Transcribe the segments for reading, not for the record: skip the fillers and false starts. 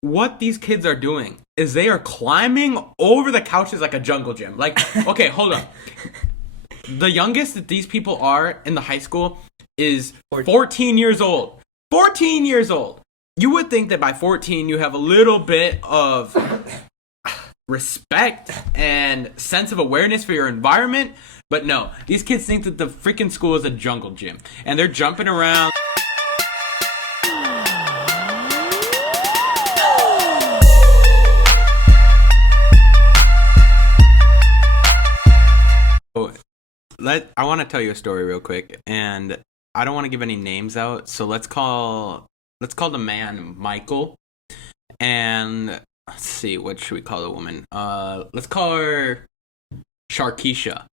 what these kids are doing is they are climbing over the couches like a jungle gym. Like, okay, hold up. The youngest that these people are in the high school is 14 years old. 14 years old. You would think that by 14 you have a little bit of respect and sense of awareness for your environment, but no. These kids think that the freaking school is a jungle gym, and they're jumping around. I want to tell you a story real quick, and I don't want to give any names out, so let's call the man Michael, and let's see, what should we call the woman? Let's call her Sharkeisha.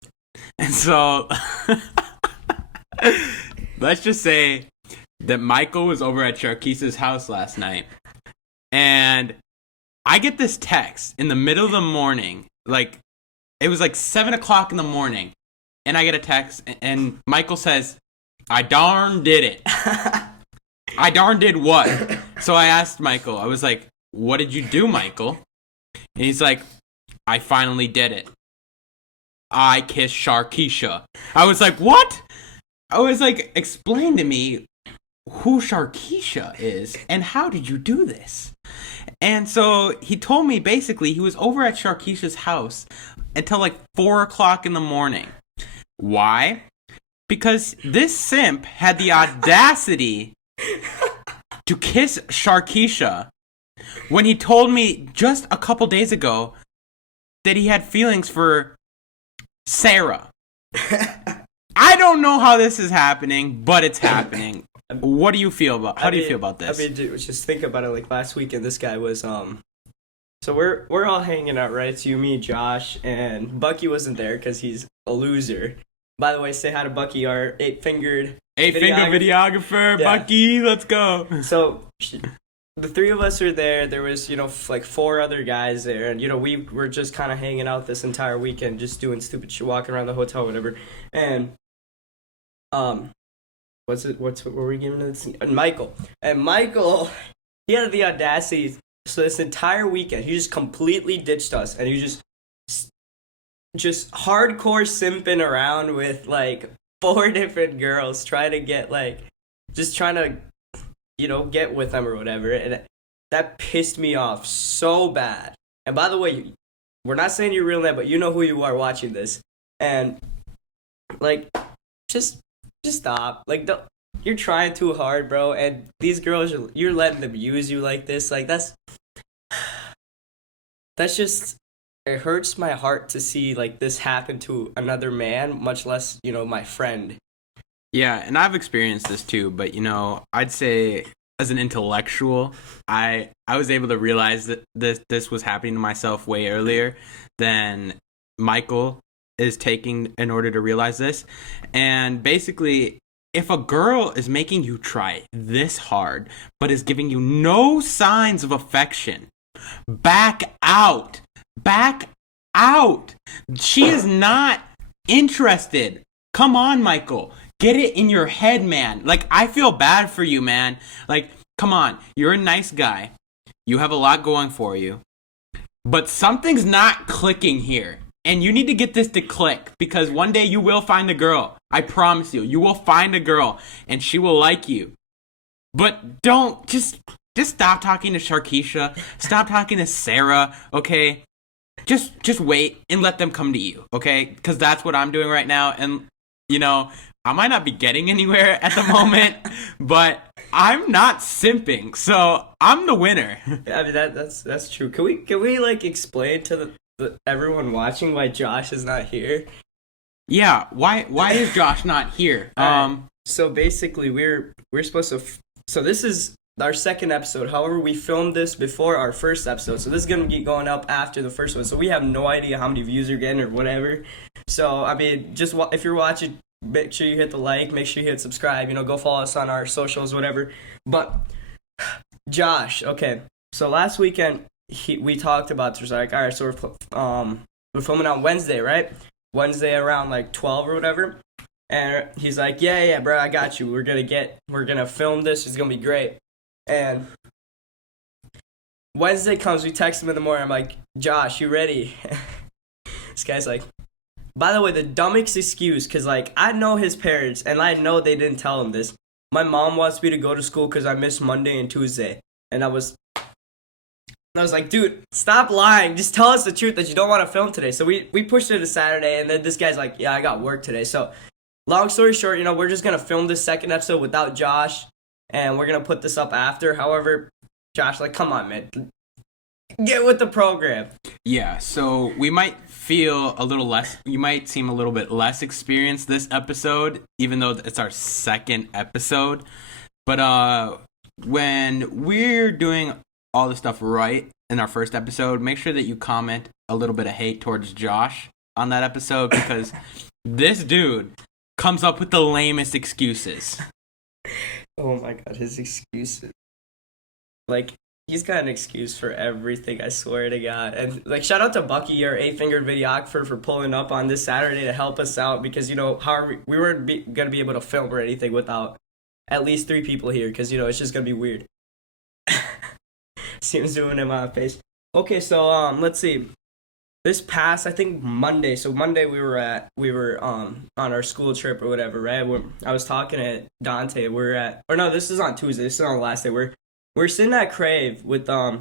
And so let's just say that Michael was over at Sharkeisha's house last night, and I get this text in the middle of the morning, like it was like 7 o'clock in the morning. And I get a text, and Michael says, "I darn did it." I darn did what? So I asked Michael, I was like, "What did you do, Michael?" And he's like, "I finally did it. I kissed Sharkeisha." I was like, "What?" I was like, "Explain to me who Sharkeisha is, and how did you do this?" And so he told me basically he was over at Sharkeisha's house until like 4 o'clock in the morning. Why? Because this simp had the audacity to kiss Sharkeisha when he told me just a couple days ago that he had feelings for Sarah. I don't know how this is happening, but it's happening. What do you feel about? How do you feel about this? I mean, dude, just think about it. Like last weekend, this guy was So we're all hanging out, right? It's you, me, Josh, and Bucky wasn't there because he's a loser. By the way, say hi to Bucky, our eight-fingered videographer. Yeah. Bucky, let's go. So the three of us were there. There was, like 4 other guys there, and we were just kind of hanging out this entire weekend, just doing stupid shit, walking around the hotel, whatever. And what were we giving to this? And Michael, he had the audacity. So this entire weekend, he just completely ditched us, and he just hardcore simping around with like 4 different girls, trying to get get with them or whatever, and that pissed me off so bad. And by the way, we're not saying you're real net, but you know who you are watching this, and like, just stop. Like, you're trying too hard, bro, and these girls, you're letting them use you like this. Like, that's just, it hurts my heart to see like this happen to another man, much less, my friend. Yeah, and I've experienced this too, but I'd say as an intellectual, I was able to realize that this was happening to myself way earlier than Michael is taking in order to realize this. And basically, if a girl is making you try this hard, but is giving you no signs of affection, back out. Back out. She is not interested. Come on, Michael. Get it in your head, man. Like, I feel bad for you, man. Like, come on. You're a nice guy. You have a lot going for you. But something's not clicking here. And you need to get this to click, because one day you will find a girl. I promise you. You will find a girl, and she will like you. But don't just stop talking to Sharkeisha. Stop talking to Sarah, okay? Just wait and let them come to you, okay? Because that's what I'm doing right now. And, I might not be getting anywhere at the moment, but I'm not simping. So I'm the winner. I mean, that's true. Can we like explain to the everyone watching why Josh is not here? Yeah, why is Josh not here? So basically, we're supposed to. So this is our second episode. However, we filmed this before our first episode, so this is gonna be going up after the first one. So we have no idea how many views you're getting or whatever. So I mean, just if you're watching, make sure you hit the like, make sure you hit subscribe. Go follow us on our socials, whatever. But Josh, okay. So last weekend we talked about this. Like, all right, so we're filming on Wednesday, right? Wednesday around like 12 or whatever. And he's like, yeah, bro, I got you. We're gonna film this. It's gonna be great. And Wednesday comes, we text him in the morning. I'm like, Josh, you ready? This guy's like, by the way, the dumbest excuse, because, like, I know his parents, and I know they didn't tell him this. My mom wants me to go to school because I missed Monday and Tuesday. And I was like, dude, stop lying. Just tell us the truth that you don't want to film today. So we pushed it to Saturday, and then this guy's like, yeah, I got work today. So long story short, we're just going to film this second episode without Josh, and we're going to put this up after. However, Josh, like, come on, man. Get with the program. Yeah, so we might feel a little less, you might seem a little bit less experienced this episode, even though it's our second episode. But when we're doing all the stuff right in our first episode, make sure that you comment a little bit of hate towards Josh on that episode, because this dude comes up with the lamest excuses. Oh my god, his excuses. Like, he's got an excuse for everything, I swear to God. And, like, shout out to Bucky, our 8-fingered videographer, for pulling up on this Saturday to help us out, because, we weren't going to be able to film or anything without at least 3 people here, because, it's just going to be weird. See him zooming in my face. Okay, so, let's see. This past, I think, Monday. So Monday we were on our school trip or whatever, right? I was talking to Dante. This is on Tuesday. This is on the last day. We're sitting at Crave with a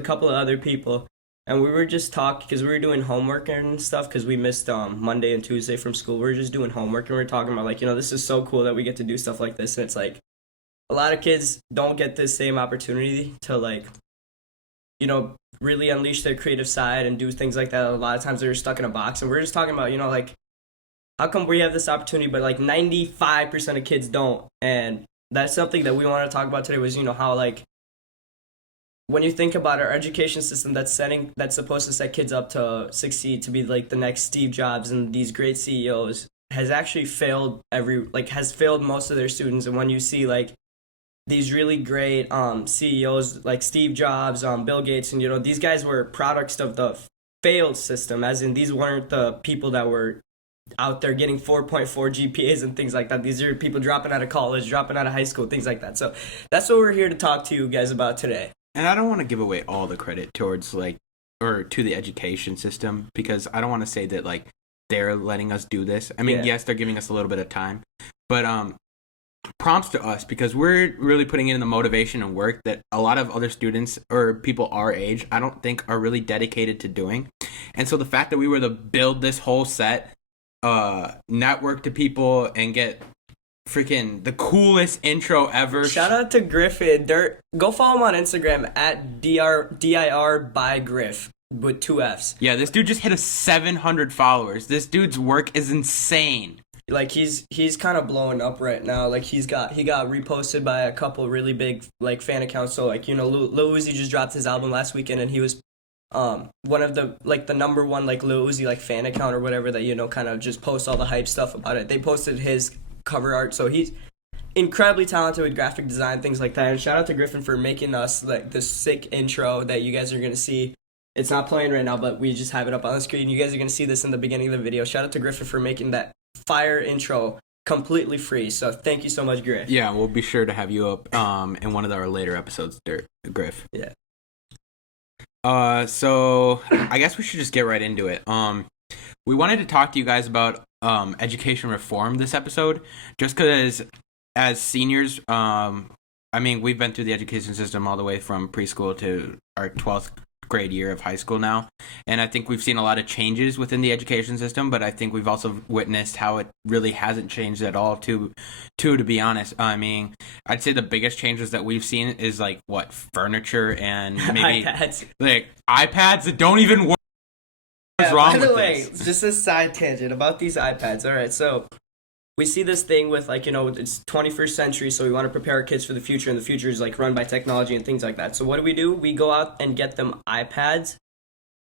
couple of other people, and we were just talking because we were doing homework and stuff because we missed Monday and Tuesday from school. We were just doing homework, and we were talking about, like, this is so cool that we get to do stuff like this, and it's like a lot of kids don't get this same opportunity to, like, really unleash their creative side and do things like that. A lot of times they're stuck in a box, and we're just talking about, like, how come we have this opportunity, but, like, 95% of kids don't. And that's something that we want to talk about today was, how, like, when you think about our education system that's supposed to set kids up to succeed, to be, like, the next Steve Jobs and these great CEOs, has actually failed most of their students. And when you see, like, these really great CEOs like Steve Jobs, Bill Gates, and these guys were products of the failed system, as in these weren't the people that were out there getting 4.4 GPAs and things like that. These are people dropping out of college, dropping out of high school, things like that. So that's what we're here to talk to you guys about today. And I don't want to give away all the credit towards to the education system, because I don't want to say that, like, they're letting us do this. I mean, yes, they're giving us a little bit of time, but prompts to us, because we're really putting in the motivation and work that a lot of other students or people our age, I don't think, are really dedicated to doing. And so the fact that we were to build this whole set, network to people, and get freaking the coolest intro ever. Shout out to Griffin. Go follow him on Instagram at dir by Griff with 2 F's. Yeah, this dude just hit 700 followers. This dude's work is insane. Like, he's kind of blowing up right now. Like, he got reposted by a couple really big, like, fan accounts. So, like, Lil Uzi just dropped his album last weekend, and he was one of the, like, the number one, like, Lil Uzi, like, fan account or whatever that, kind of just posts all the hype stuff about it. They posted his cover art. So he's incredibly talented with graphic design, things like that. And shout out to Griffin for making us, like, this sick intro that you guys are going to see. It's not playing right now, but we just have it up on the screen. You guys are going to see this in the beginning of the video. Shout out to Griffin for making that fire intro completely free. So thank you so much, Griff. Yeah, we'll be sure to have you up in one of our later episodes, Griff. Yeah. So I guess we should just get right into it. We wanted to talk to you guys about education reform this episode, just because as seniors, I mean, we've been through the education system all the way from preschool to our 12th grade year of high school now, and I think we've seen a lot of changes within the education system, but I think we've also witnessed how it really hasn't changed at all, to be honest. I mean, I'd say the biggest changes that we've seen is, like, furniture and maybe like iPads that don't even work. What's wrong with this? By the way, just a side tangent about these iPads. All right, so we see this thing with, like, it's 21st century, so we want to prepare our kids for the future, and the future is, like, run by technology and things like that. So what do? We go out and get them iPads.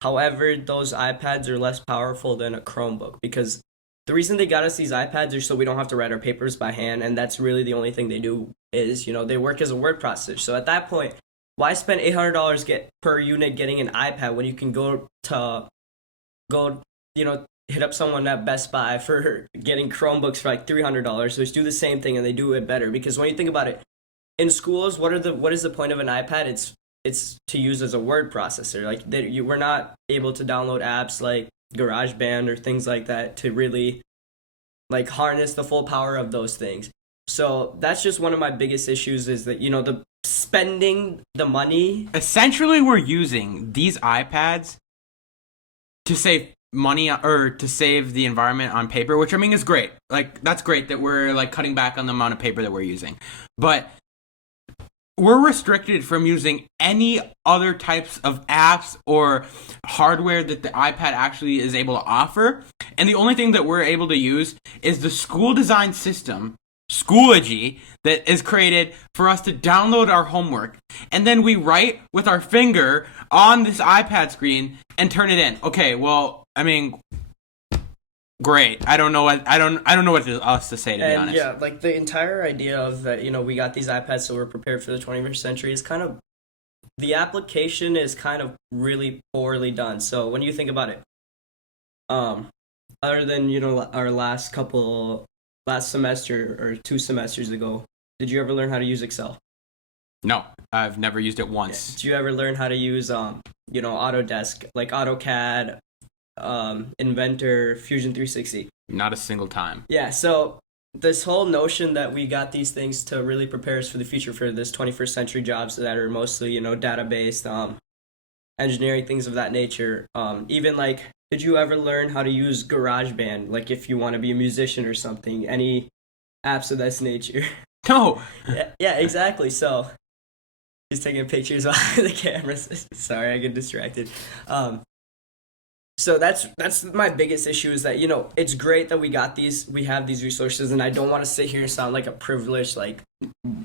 However, those iPads are less powerful than a Chromebook, because the reason they got us these iPads is so we don't have to write our papers by hand, and that's really the only thing they do is, they work as a word processor. So at that point, why spend $800 per unit getting an iPad when you can go hit up someone at Best Buy for getting Chromebooks for like $300, which do the same thing, and they do it better. Because when you think about it, in schools, what is the point of an iPad? it's to use as a word processor. Like we're not able to download apps like GarageBand or things like that to really like harness the full power of those things. So that's just one of my biggest issues is that, the spending the money. Essentially, we're using these iPads to save money or to save the environment on paper, which I mean is great. Like, that's great that we're like cutting back on the amount of paper that we're using. But we're restricted from using any other types of apps or hardware that the iPad actually is able to offer. And the only thing that we're able to use is the school design system, Schoology, that is created for us to download our homework. And then we write with our finger on this iPad screen and turn it in. Okay, well, I mean, great. I don't know what else to say, to be honest. Yeah, like the entire idea of that, we got these iPads so we're prepared for the 21st century is kind of, the application is kind of really poorly done. So when you think about it, other than, our last semester or 2 semesters ago, did you ever learn how to use Excel? No, I've never used it once. Did you ever learn how to use, Autodesk, like AutoCAD, Inventor, Fusion 360? Not a single time. Yeah, so this whole notion that we got these things to really prepare us for the future for this 21st century jobs that are mostly, data-based, engineering, things of that nature. Even like, did you ever learn how to use GarageBand? Like if you want to be a musician or something, any apps of this nature? No. Yeah, exactly. So he's taking pictures behind the camera. Sorry, I get distracted. So that's my biggest issue is that, it's great that we have these resources, and I don't want to sit here and sound like a privileged, like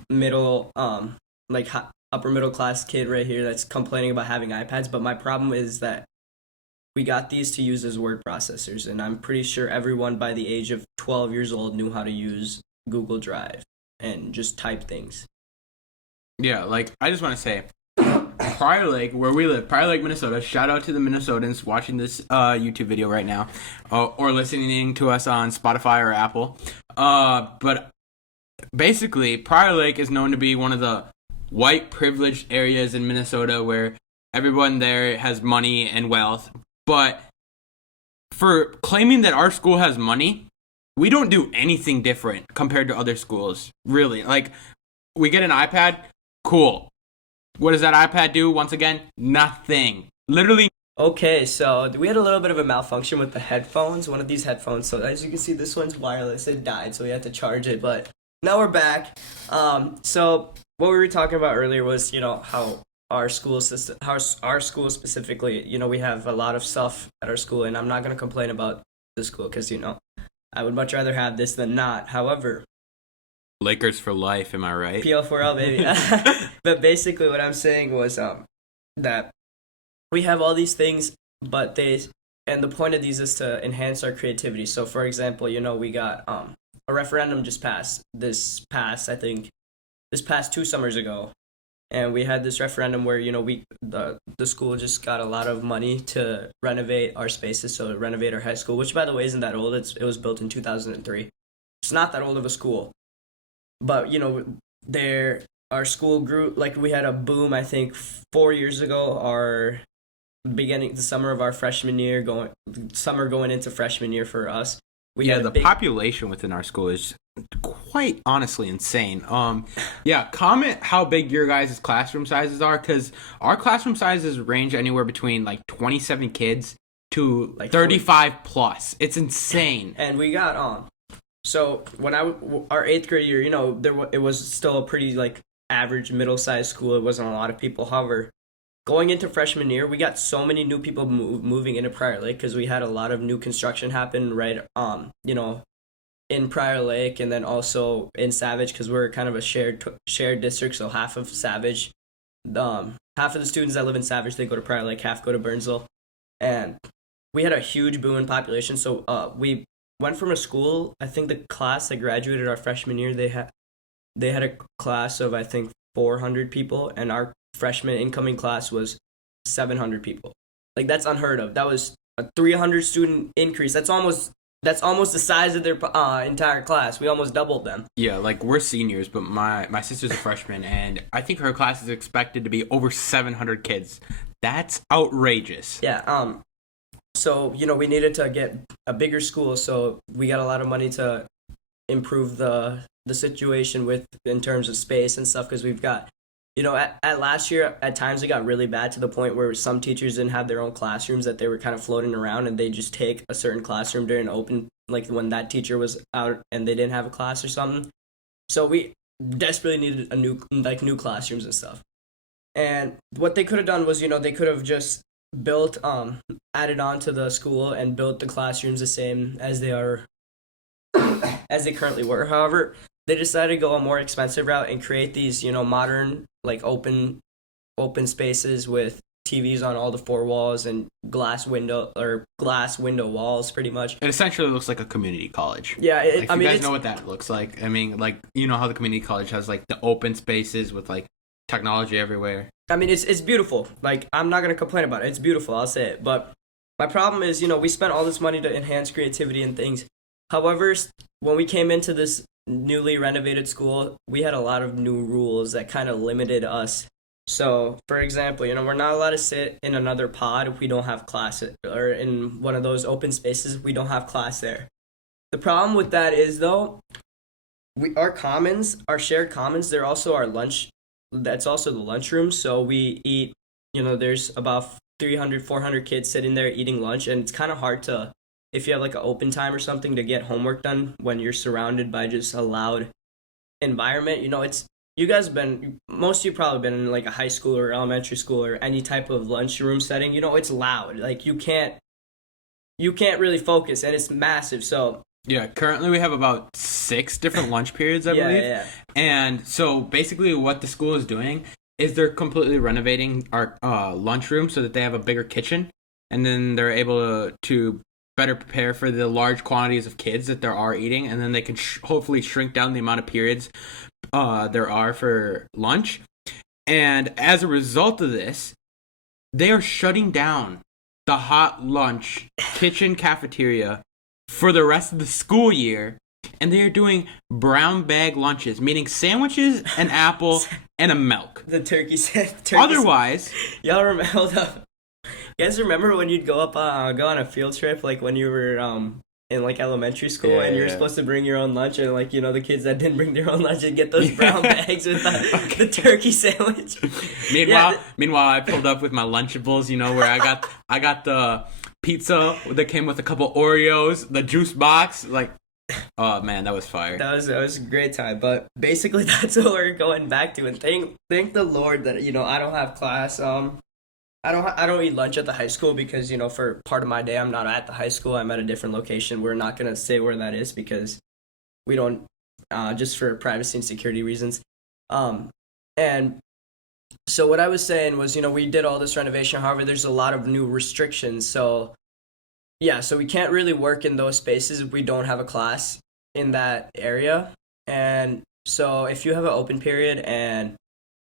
middle, upper middle class kid right here that's complaining about having iPads. But my problem is that we got these to use as word processors, and I'm pretty sure everyone by the age of 12 years old knew how to use Google Drive and just type things. Yeah, like, I just want to say, Prior Lake, where we live, Prior Lake, Minnesota, shout out to the Minnesotans watching this YouTube video right now, or listening to us on Spotify or Apple. But basically, Prior Lake is known to be one of the white privileged areas in Minnesota where everyone there has money and wealth. But for claiming that our school has money, we don't do anything different compared to other schools, really. Like, we get an iPad, cool. What does that iPad do? Once again, nothing. Literally. Okay, so we had a little bit of a malfunction with the headphones, one of these headphones. So as you can see, this one's wireless. It died, so we had to charge it. But now we're back. So what we were talking about earlier was, how our school system, how our school specifically, we have a lot of stuff at our school, and I'm not going to complain about the school because, I would much rather have this than not. However, Lakers for life, am I right? PL4L, baby. But basically what I'm saying was that we have all these things, and the point of these is to enhance our creativity. So, for example, we got a referendum just passed this past 2 summers ago. And we had this referendum where, the school just got a lot of money to renovate our spaces, so to renovate our high school, which, by the way, isn't that old. It was built in 2003. It's not that old of a school. But, our school grew, like, we had a boom, I think, 4 years ago, the summer of our freshman year, going into freshman year for us. The population within our school is quite honestly insane. Comment how big your guys' classroom sizes are, because our classroom sizes range anywhere between like 27 kids to like 35 40. Plus. It's insane. And we got so when our 8th grade year, it was still a pretty like average middle-sized school. It wasn't a lot of people. However, going into freshman year, we got so many new people moving into Prior Lake because we had a lot of new construction happen right, in Prior Lake, and then also in Savage, because we're kind of a shared district. So half of Savage, half of the students that live in Savage, they go to Prior Lake, half go to Burnsville, and we had a huge boom in population. So we went from a school. I think the class that graduated our freshman year, they had a class of I think 400 people, and our freshman incoming class was 700 people. Like, that's unheard of. That was a 300 student increase. That's almost That's almost the size of their entire class. We almost doubled them. Yeah, like we're seniors, but my sister's a freshman, and I think her class is expected to be over 700 kids. That's outrageous. Yeah. So we needed to get a bigger school, so we got a lot of money to improve the situation in terms of space and stuff, because we've got at last year, at times it got really bad to the point where some teachers didn't have their own classrooms, that they were kind of floating around, and they just take a certain classroom during open, like when that teacher was out and they didn't have a class or something. So we desperately needed new classrooms and stuff. And what they could have done was, they could have just built, added on to the school and built the classrooms the same as they are, as they currently were. However, they decided to go a more expensive route and create these, modern, like open spaces with TVs on all the four walls and glass window walls, pretty much. It essentially looks like a community college. Yeah, you guys know what that looks like. I mean, like, how the community college has like the open spaces with like technology everywhere. I mean, it's beautiful. Like, I'm not gonna complain about it. It's beautiful. I'll say it. But my problem is, we spent all this money to enhance creativity and things. However, when we came into this newly renovated school, we had a lot of new rules that kind of limited us. So, for example, we're not allowed to sit in another pod if we don't have class, or in one of those open spaces if we don't have class there. The problem with that is, though, our shared commons, they're also our lunch. That's also the lunchroom. So we eat, there's about 300, 400 kids sitting there eating lunch, and it's kind of hard to, if you have like an open time or something, to get homework done when you're surrounded by just a loud environment. Most of you probably been in like a high school or elementary school or any type of lunchroom setting. It's loud. Like you can't really focus, and it's massive. So yeah, currently we have about 6 different lunch periods, I believe. Yeah. And so basically what the school is doing is they're completely renovating our lunchroom so that they have a bigger kitchen, and then they're able to better prepare for the large quantities of kids that there are eating, and then they can hopefully shrink down the amount of periods there are for lunch. And as a result of this, they are shutting down the hot lunch kitchen cafeteria for the rest of the school year, and they are doing brown bag lunches, meaning sandwiches, an apple, and a milk. The turkey Otherwise, y'all remember? Hold up. You guys remember when you'd go on a field trip, like when you were in like elementary school, and you were supposed to bring your own lunch, and like the kids that didn't bring their own lunch would get those brown bags with the turkey sandwich. Meanwhile, I pulled up with my Lunchables, where I got the pizza that came with a couple Oreos, the juice box, like. Oh man, that was fire. That was a great time. But basically, that's what we're going back to. And thank the Lord that I don't have class. I don't eat lunch at the high school because for part of my day I'm not at the high school. I'm at a different location. We're not gonna say where that is because we don't, just for privacy and security reasons. And so what I was saying was we did all this renovation. However, there's a lot of new restrictions. So we can't really work in those spaces if we don't have a class in that area. And so if you have an open period and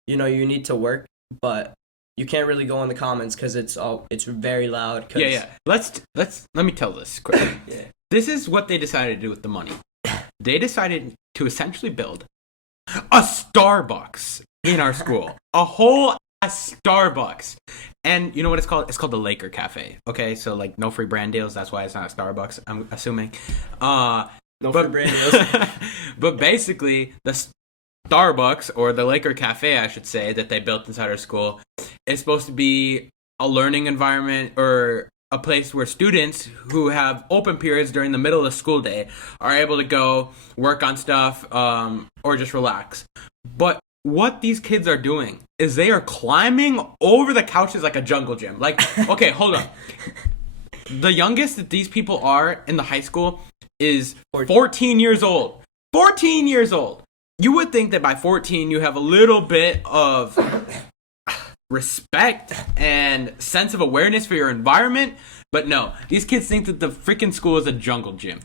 you need to work, but you can't really go in the commons because it's very loud. Yeah. Let me tell this quickly. Yeah. This is what they decided to do with the money. They decided to essentially build a Starbucks in our school, a whole Starbucks. And you know what it's called? It's called the Laker Cafe. Okay, so like no free brand deals. That's why it's not a Starbucks, I'm assuming. Free brand deals. But basically, the Starbucks, or the Laker Cafe, I should say, that they built inside our school, is supposed to be a learning environment, or a place where students who have open periods during the middle of the school day are able to go work on stuff, or just relax. But what these kids are doing is they are climbing over the couches like a jungle gym. Like, okay, hold on. The youngest that these people are in the high school is 14 years old. 14 years old. You would think that by 14 you have a little bit of respect and sense of awareness for your environment, but no. These kids think that the freaking school is a jungle gym.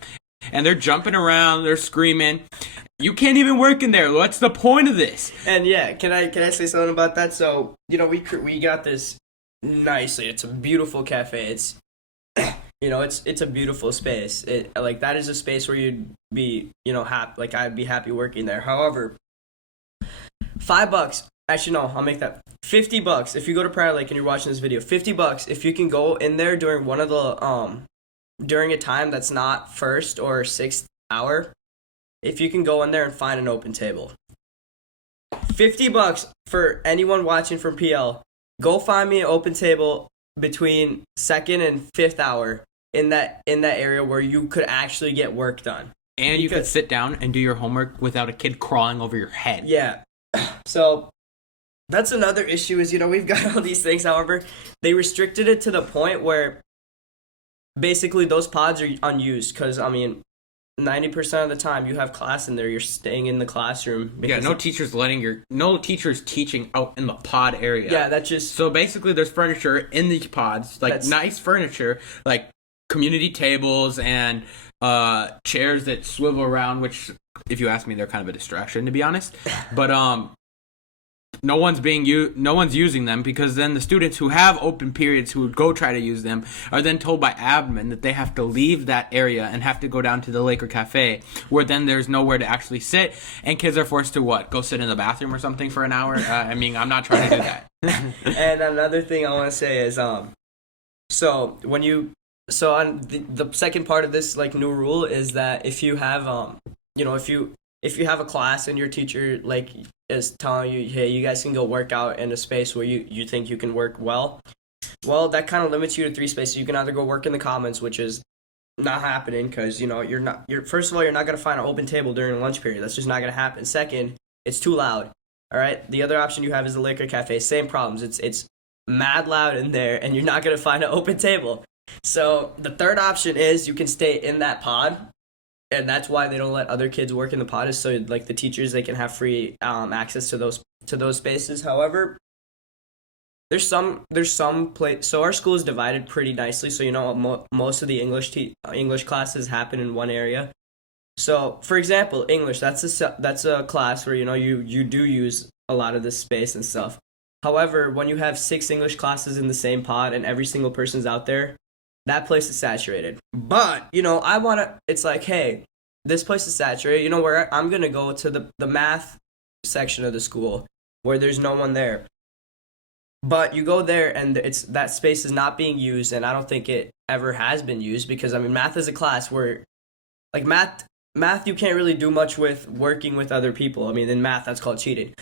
And they're jumping around, they're screaming. You can't even work in there. What's the point of this? And yeah, can I say something about that? So we got this nicely. It's a beautiful cafe. it's a beautiful space. It like that is a space where you'd be, happy. Like I'd be happy working there. However, $5. Actually, no, I'll make that $50 if you go to Prior Lake and you're watching this video. $50 if you can go in there during one of the during a time that's not first or sixth hour. If you can go in there and find an open table. $50 for anyone watching from PL. Go find me an open table between second and fifth hour in that area where you could actually get work done. And you could sit down and do your homework without a kid crawling over your head. Yeah. So that's another issue is, we've got all these things. However, they restricted it to the point where basically those pods are unused because, 90% of the time you have class in there, you're staying in the classroom. Yeah, no teachers teaching out in the pod area. Yeah, that's just... So basically there's furniture in these pods, like nice furniture, like community tables and chairs that swivel around, which, if you ask me, they're kind of a distraction, to be honest. But no one's using them because then the students who have open periods who would go try to use them are then told by admin that they have to leave that area and have to go down to the Laker Cafe, where then there's nowhere to actually sit, and kids are forced to go sit in the bathroom or something for an hour. I'm not trying to do that. And another thing I want to say is so on the second part of this like new rule is that if you have if you have a class and your teacher like is telling you, hey, you guys can go work out in a space where you think you can work well, that kind of limits you to 3 spaces. You can either go work in the commons, which is not happening because first of all, you're not going to find an open table during a lunch period. That's just not going to happen. Second, it's too loud. All right. The other option you have is the Liquor Cafe. Same problems. It's mad loud in there, and you're not going to find an open table. So the third option is you can stay in that pod. And that's why they don't let other kids work in the pod, is so like the teachers, they can have free access to those spaces. However, there's some place. So our school is divided pretty nicely. So most of the English classes happen in one area. So for example, English, that's a class where you do use a lot of this space and stuff. However, when you have 6 English classes in the same pod and every single person's out there, that place is saturated. But, it's like, hey, this place is saturated. Where I'm going to go to the math section of the school where there's no one there. But you go there and that space is not being used, and I don't think it ever has been used because, math is a class where, like, math you can't really do much with working with other people. In math, that's called cheating.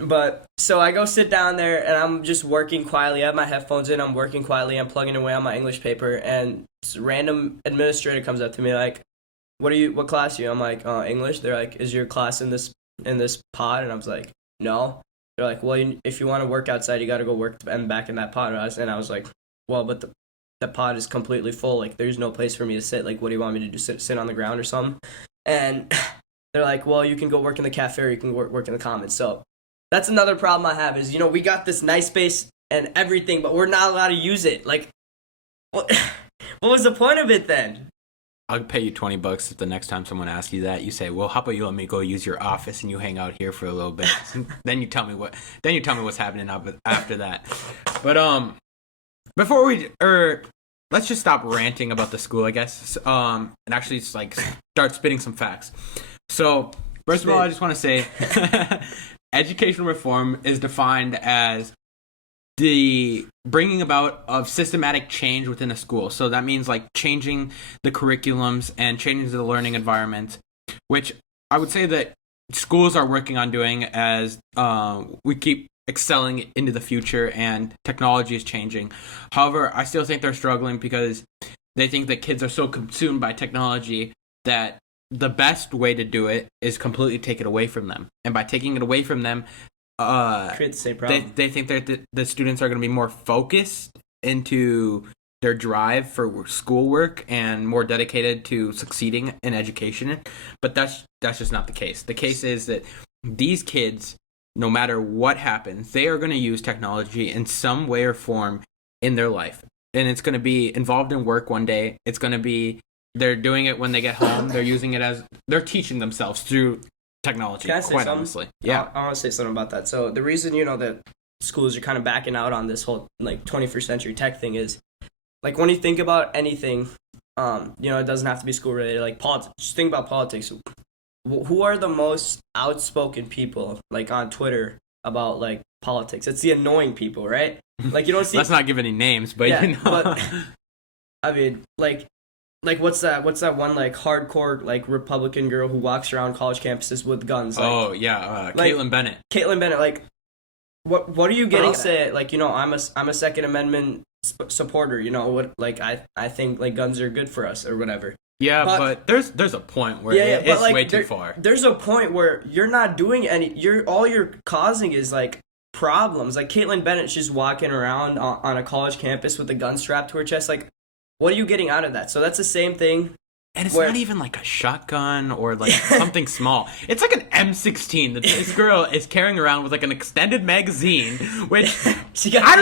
But so I go sit down there and I'm just working quietly. I have my headphones in. I'm working quietly. I'm plugging away on my English paper, and this random administrator comes up to me like, "What class are you?" I'm like, "English." They're like, "Is your class in this pod?" And I was like, "No." They're like, "Well, if you want to work outside, you got to go work back in that pod." And I was like, "Well, but the pod is completely full. Like, there's no place for me to sit. Like, what do you want me to do? Sit on the ground or something?" And they're like, "Well, you can go work in the cafe or you can work in the commons." So that's another problem I have is, we got this nice space and everything, but we're not allowed to use it. Like, what was the point of it then? I'll pay you $20 if the next time someone asks you that, you say, "Well, how about you let me go use your office and you hang out here for a little bit." Then you tell me what's happening after that. But let's just stop ranting about the school, I guess. And actually just start spitting some facts. So, first of all, I just want to say educational reform is defined as the bringing about of systematic change within a school. So that means changing the curriculums and changing the learning environment, which I would say that schools are working on doing as we keep excelling into the future and technology is changing. However, I still think they're struggling because they think that kids are so consumed by technology that the best way to do it is completely take it away from them. And by taking it away from them, create the same problem. They think that the students are going to be more focused into their drive for schoolwork and more dedicated to succeeding in education. But that's just not the case. The case is that these kids, no matter what happens, they are going to use technology in some way or form in their life. And it's going to be involved in work one day. It's going to be they're doing it when they get home. They're using it as they're teaching themselves through technology. Can I say quite something? honestly, yeah. I want to say something about that. So the reason that schools are kind of backing out on this whole 21st century tech thing is like when you think about anything, it doesn't have to be school related. Like politics, just think about politics. Who are the most outspoken people like on Twitter about like politics? It's the annoying people, right? Like you don't see. Let's not give any names, but yeah, you know. but I mean, like what's that? What's that one like hardcore like Republican girl who walks around college campuses with guns? Like, oh yeah, like, Caitlin Bennett. Caitlin Bennett, like, what are you getting? Say like I'm a Second Amendment supporter. You know what? Like I think like guns are good for us or whatever. Yeah, but there's a point where it's like, way too far. There's a point where you're not doing any. All you're causing is like problems. Like Caitlin Bennett, she's walking around on a college campus with a gun strapped to her chest. Like, what are you getting out of that? So that's the same thing. And it's not even like a shotgun or like something small. It's like an M16 that this girl is carrying around with like an extended magazine, which I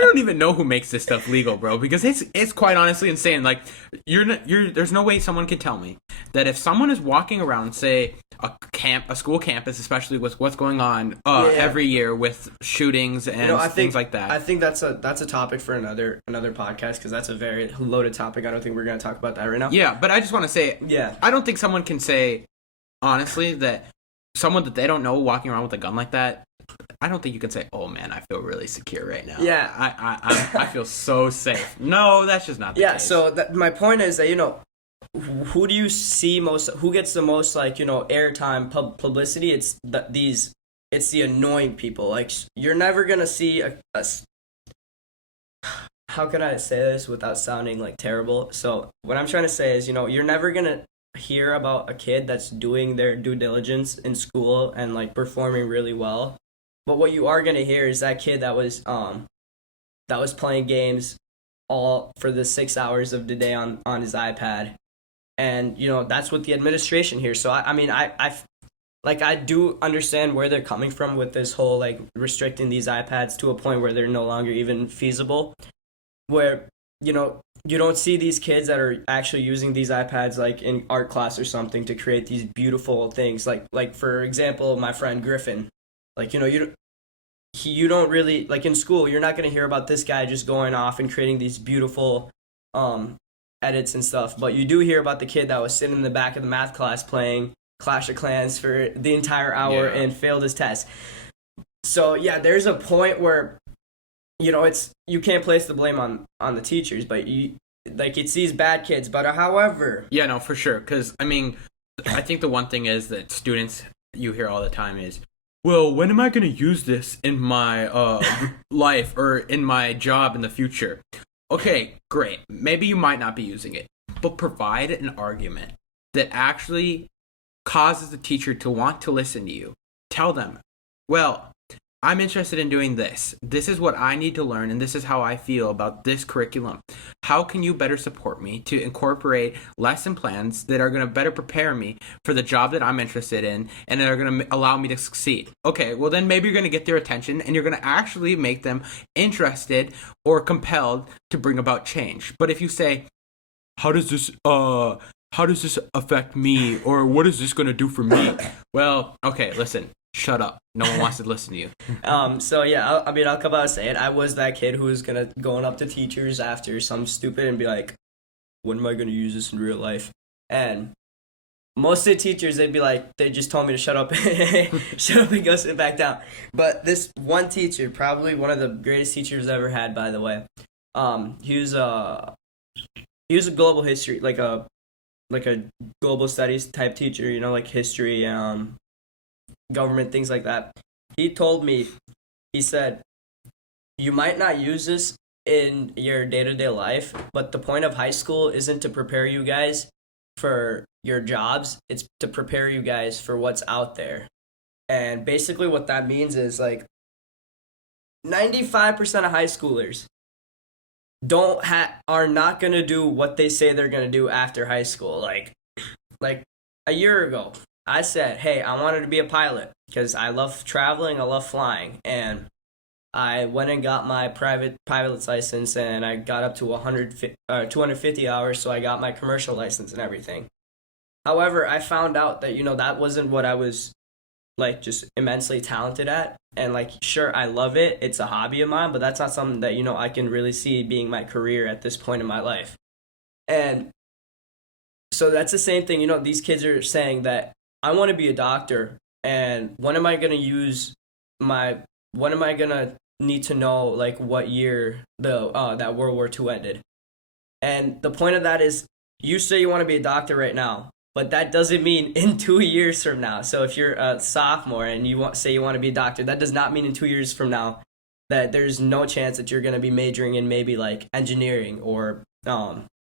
don't even know who makes this stuff legal, bro, because it's quite honestly insane. Like there's no way someone can tell me that if someone is walking around, say a school campus, especially with what's going on every year with shootings and things like that. I think that's a topic for another podcast, because that's a very loaded topic. I don't think we're going to talk about that right now. Yeah, but I just want to say, I don't think someone can say, honestly, that someone that they don't know walking around with a gun like that, I don't think you can say, oh man, I feel really secure right now. Yeah. I feel so safe. No, that's just not the case. So my point is that, who do you see most, who gets the most, like, airtime publicity? It's the annoying people. Like, you're never going to see how can I say this without sounding like terrible? So what I'm trying to say is, you're never going to hear about a kid that's doing their due diligence in school and like performing really well. But what you are going to hear is that kid that was playing games all for the 6 hours of the day on his iPad. And, that's what the administration here. So, I do understand where they're coming from with this whole, like, restricting these iPads to a point where they're no longer even feasible. Where, you don't see these kids that are actually using these iPads, like, in art class or something to create these beautiful things. Like for example, my friend Griffin. Like, you don't really, like, in school, you're not going to hear about this guy just going off and creating these beautiful edits and stuff, but you do hear about the kid that was sitting in the back of the math class playing Clash of Clans for the entire hour and failed his test. So there's a point where you can't place the blame on the teachers, but it's these bad kids. But however, for sure, because I think the one thing is that students, you hear all the time is, well, when am I going to use this in my life or in my job in the future? Okay, great. Maybe you might not be using it, but provide an argument that actually causes the teacher to want to listen to you. Tell them, well, I'm interested in doing this. This is what I need to learn, and this is how I feel about this curriculum. How can you better support me to incorporate lesson plans that are going to better prepare me for the job that I'm interested in and that are going to allow me to succeed? Okay, well then maybe you're going to get their attention and you're going to actually make them interested or compelled to bring about change. But if you say, how does this affect me, or what is this going to do for me? Well, okay, listen. Shut up. No one wants to listen to you. I'll come out and say it. I was that kid who was going up to teachers after some stupid and be like, when am I gonna use this in real life? And most of the teachers, they'd be like, they just told me to shut up and go sit back down. But this one teacher, probably one of the greatest teachers I've ever had, by the way, he was a global history, like a global studies type teacher, like history, government, things like that. He told me, he said, you might not use this in your day-to-day life, but the point of high school isn't to prepare you guys for your jobs, it's to prepare you guys for what's out there. And basically what that means is, like, 95% of high schoolers are not going to do what they say they're going to do after high school. Like a year ago, I said, hey, I wanted to be a pilot because I love traveling, I love flying, and I went and got my private pilot's license, and I got up to 250 hours, so I got my commercial license and everything. However, I found out that, that wasn't what I was, like just immensely talented at. And like, sure, I love it. It's a hobby of mine, but that's not something that, I can really see being my career at this point in my life. And so that's the same thing, these kids are saying that I want to be a doctor, and when am I going to need to know like what year that World War II ended? And the point of that is, you say you want to be a doctor right now, but that doesn't mean in 2 years from now. So if you're a sophomore and you want to be a doctor, that does not mean in 2 years from now that there's no chance that you're going to be majoring in maybe like engineering or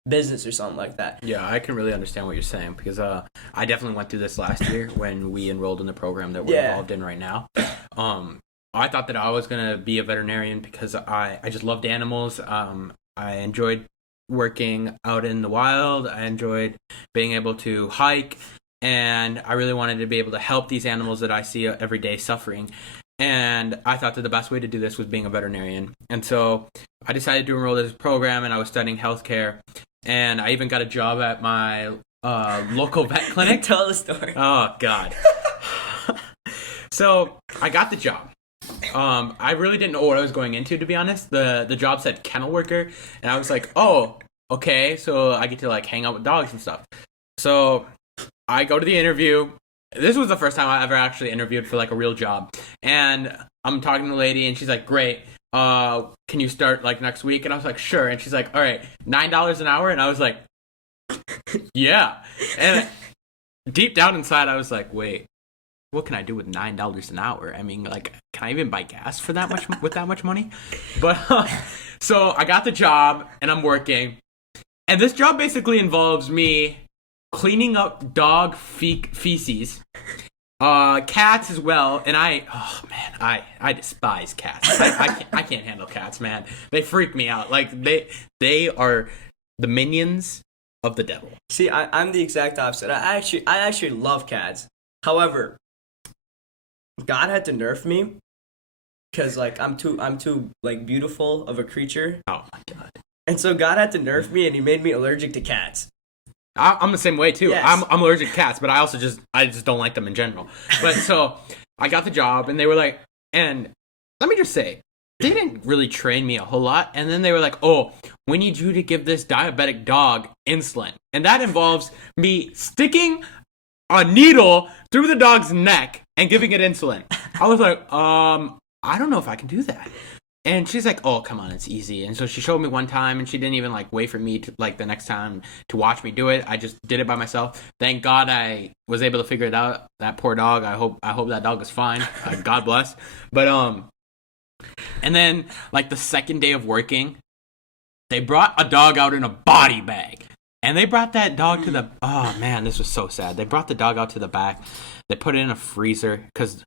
business or something like that. Yeah, I can really understand what you're saying, because I definitely went through this last year when we enrolled in the program that we're involved in right now. I thought that I was going to be a veterinarian because I just loved animals. I enjoyed working out in the wild. I enjoyed being able to hike, and I really wanted to be able to help these animals that I see every day suffering. And I thought that the best way to do this was being a veterinarian. And so I decided to enroll in this program, and I was studying healthcare. And I even got a job at my local vet clinic. Tell the story. Oh, God. So I got the job. I really didn't know what I was going into, to be honest. The job said kennel worker, and I was like, oh, okay, so I get to like hang out with dogs and stuff. So I go to the interview. This was the first time I ever actually interviewed for like a real job, and I'm talking to the lady, and she's like, great, can you start like next week? And I was like, sure. And she's like, all right, $9 an hour. And I was like, yeah. And deep down inside, I was like, wait, what can I do with $9 an hour? I mean, like, can I even buy gas for that much with that much money? But so I got the job, and I'm working, and this job basically involves me cleaning up dog feces, cats as well. And I despise cats. I can't handle cats, man. They freak me out. Like they are the minions of the devil. See, I'm the exact opposite. I actually love cats. However, God had to nerf me because like I'm too like beautiful of a creature. Oh my God. And so God had to nerf me, and he made me allergic to cats. I'm the same way too. Yes. I'm allergic to cats, but I just don't like them in general. But so I got the job, and they were like, and let me just say, they didn't really train me a whole lot. And then they were like, oh, we need you to give this diabetic dog insulin, and that involves me sticking a needle through the dog's neck and giving it insulin. I was like, I don't know if I can do that. And she's like, oh, come on, it's easy. And so she showed me one time, and she didn't even like wait for me to like the next time to watch me do it. I just did it by myself. Thank God I was able to figure it out. That poor dog. I hope that dog is fine. God bless. But and then like the second day of working, they brought a dog out in a body bag. And they brought that dog to the, oh man, this was so sad. They brought the dog out to the back. They put it in a freezer because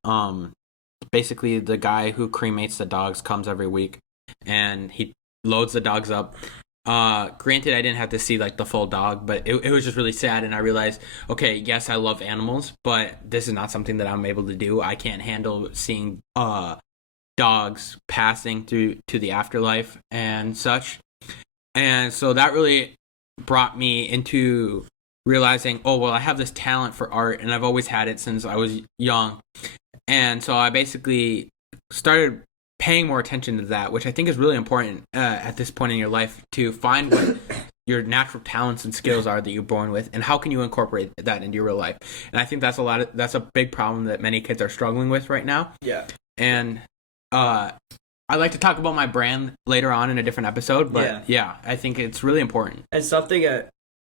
basically the guy who cremates the dogs comes every week, and he loads the dogs up. Granted, I didn't have to see like the full dog, but it was just really sad. And I realized, okay, yes, I love animals, but this is not something that I'm able to do. I can't handle seeing dogs passing through to the afterlife and such. And so that really brought me into realizing, oh, well, I have this talent for art, and I've always had it since I was young. And so I basically started paying more attention to that, which I think is really important at this point in your life, to find what your natural talents and skills are that you're born with, and how can you incorporate that into your real life. And I think that's a big problem that many kids are struggling with right now. Yeah. And I'd like to talk about my brand later on in a different episode, but yeah, I think it's really important. And something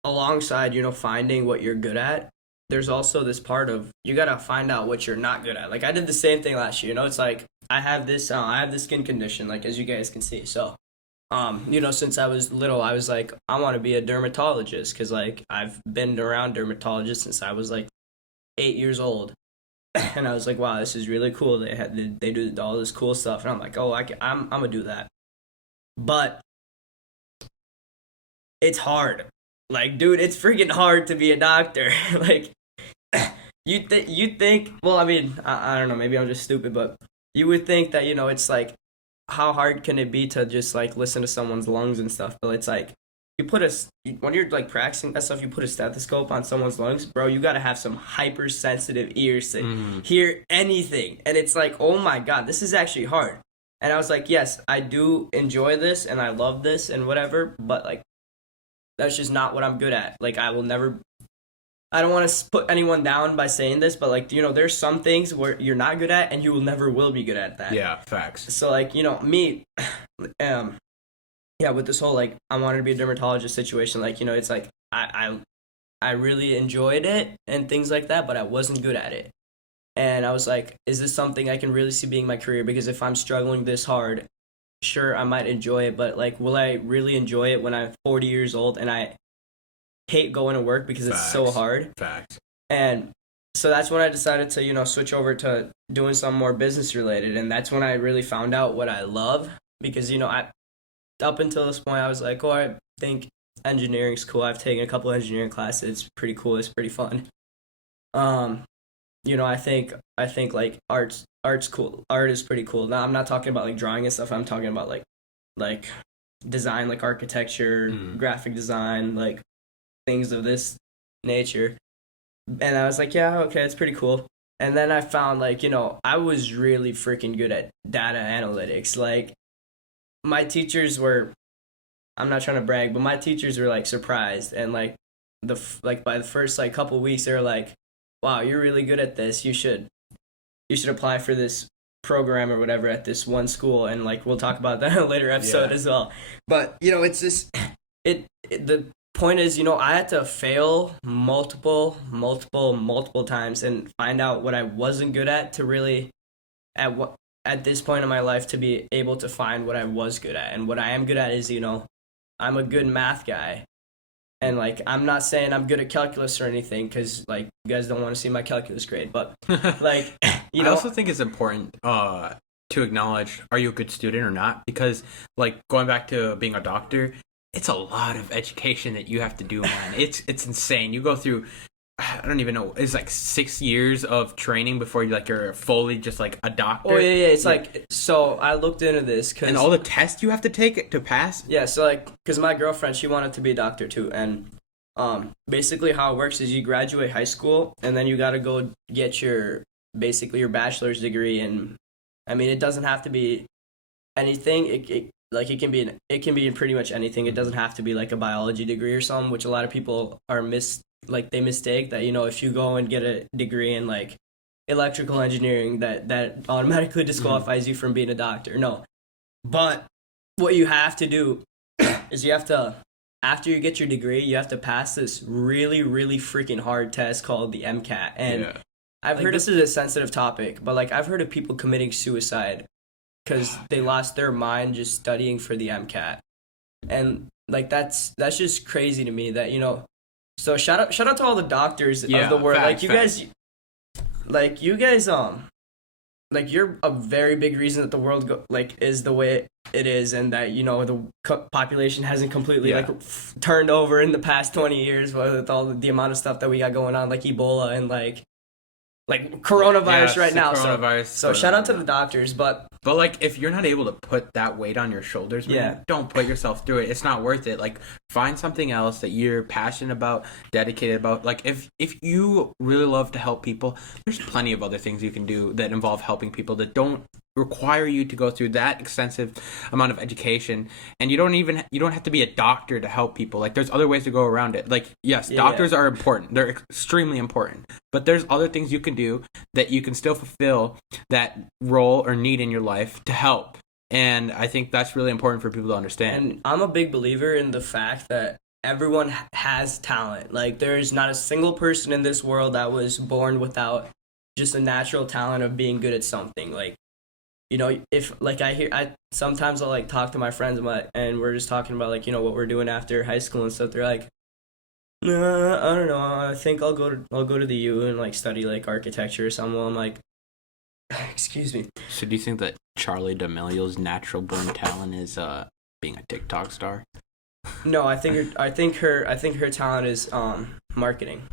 alongside, finding what you're good at, there's also this part of you gotta find out what you're not good at. Like I did the same thing last year. It's like I have this skin condition, like as you guys can see. So, since I was little, I was like, I want to be a dermatologist because like I've been around dermatologists since I was like 8 years old. And I was like, wow, this is really cool. They do all this cool stuff, and I'm like, oh, I'm gonna do that. But it's hard. Like, dude, it's freaking hard to be a doctor. Like, you think. Well, I mean, I don't know. Maybe I'm just stupid, but you would think that it's like, how hard can it be to just like listen to someone's lungs and stuff? But it's like, when you're like practicing that stuff, you put a stethoscope on someone's lungs, bro. You gotta have some hypersensitive ears to hear anything, and it's like, oh my god, this is actually hard. And I was like, yes, I do enjoy this and I love this and whatever, but like, that's just not what I'm good at. Like, I don't want to put anyone down by saying this, but like, there's some things where you're not good at and you will never will be good at that. Yeah, facts. So like, me, with this whole like I wanted to be a dermatologist situation, like, it's like I really enjoyed it and things like that, but I wasn't good at it. And I was like, is this something I can really see being my career? Because if I'm struggling this hard, sure, I might enjoy it, but like, will I really enjoy it when I'm 40 years old and I hate going to work because it's so hard? Facts. And so that's when I decided to, switch over to doing something more business related. And that's when I really found out what I love, because, up until this point, I was like, oh, I think engineering's cool. I've taken a couple engineering classes. It's pretty cool. It's pretty fun. I think like art's cool. Art is pretty cool. Now, I'm not talking about like drawing and stuff. I'm talking about like design, like architecture, graphic design, like things of this nature. And I was like, yeah, okay, it's pretty cool. And then I found like, I was really freaking good at data analytics. Like, my teachers were, I'm not trying to brag, but my teachers were like surprised. And like by the first like couple of weeks, they were like, wow, you're really good at this. You should apply for this program or whatever at this one school. And like, we'll talk about that in a later episode as well. But, it's just, the point is, I had to fail multiple times and find out what I wasn't good at to really, at this point in my life, to be able to find what I was good at. And what I am good at is, I'm a good math guy. And like, I'm not saying I'm good at calculus or anything, because like, you guys don't want to see my calculus grade, but like, I also think it's important to acknowledge, are you a good student or not? Because like, going back to being a doctor, it's a lot of education that you have to do, man. It's insane. You go through, I don't even know, it's like 6 years of training before you're fully just like a doctor. Oh yeah. It's like, so I looked into this, and all the tests you have to take to pass. Yeah, so like, because my girlfriend, she wanted to be a doctor too, and basically how it works is you graduate high school and then you got to go get your bachelor's degree. And I mean, it doesn't have to be anything. It can be in pretty much anything. It doesn't have to be like a biology degree or something, which a lot of people they mistake that, if you go and get a degree in like electrical engineering, that automatically disqualifies you from being a doctor. No. But what you have to do is you have to, after you get your degree, you have to pass this really, really freaking hard test called the MCAT. And I've heard this is a sensitive topic, but like, I've heard of people committing suicide because they lost their mind just studying for the MCAT. And like, that's just crazy to me that, so shout out to all the doctors of the world. Facts, you guys, you're a very big reason that the world is the way it is, and that the population hasn't completely turned over in the past 20 years with all the amount of stuff that we got going on, like Ebola and like coronavirus right now. So shout out to the doctors, but like, if you're not able to put that weight on your shoulders, man, don't put yourself through it. It's not worth it. Like, find something else that you're passionate about, dedicated about. Like, if you really love to help people, there's plenty of other things you can do that involve helping people that don't require you to go through that extensive amount of education. And you don't have to be a doctor to help people. Like, there's other ways to go around it. Like, yes, doctors are important. They're extremely important. But there's other things you can do that you can still fulfill that role or need in your life to help. And I think that's really important for people to understand. And I'm a big believer in the fact that everyone has talent. Like, there's not a single person in this world that was born without just a natural talent of being good at something. Like, if like I sometimes I'll like talk to my friends and we're just talking about like, what we're doing after high school and stuff. They're like, nah, I don't know. I think I'll go to the U and like study like architecture or something. I'm like, excuse me. So do you think that Charlie D'Amelio's natural born talent is being a TikTok star? No, I think her talent is marketing.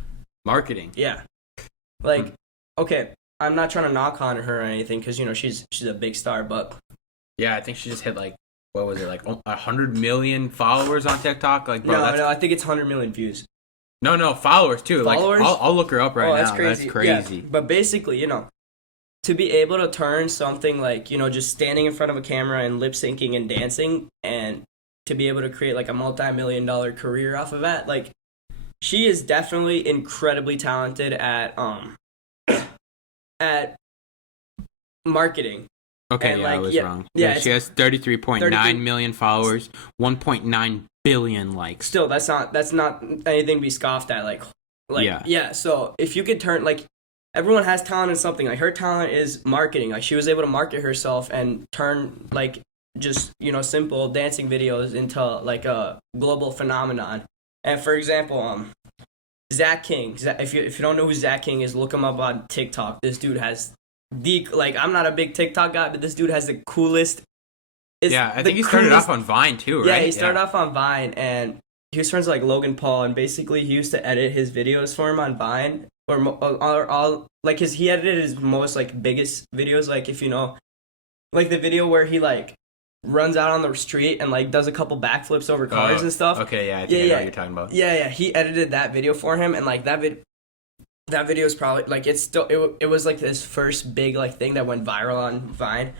Marketing. Yeah. Like, okay, I'm not trying to knock on her or anything, because she's a big star, but yeah, I think she just hit like what was it, like 100 million followers on TikTok? Like, bro, No, I think it's 100 million views. No, followers too. Followers? Like, I'll look her up right now. That's crazy. That's crazy. Yeah, but basically, to be able to turn something like, just standing in front of a camera and lip syncing and dancing, and to be able to create like a multi-million-dollar career off of that, like, she is definitely incredibly talented at marketing. Okay, and I was wrong. Yeah, she has 33.9 million followers, 1.9 billion likes. Still, that's not anything to be scoffed at. Like yeah. So if you could turn, like, everyone has talent in something. Like, her talent is marketing. Like, she was able to market herself and turn, like, just simple dancing videos into like a global phenomenon. And for example, Zach King. If you don't know who Zach King is, look him up on TikTok. This dude has I'm not a big TikTok guy, but this dude has the coolest. I think he started off on Vine too, right? Yeah, he started off on Vine, and he was friends with like Logan Paul, and basically he used to edit his videos for him on Vine, or like he edited his most like biggest videos, like if like the video where he like runs out on the street and like does a couple backflips over cars and stuff. Okay, I think I know what you're talking about. Yeah, he edited that video for him, and like that video is probably like it was like this first big like thing that went viral on Vine.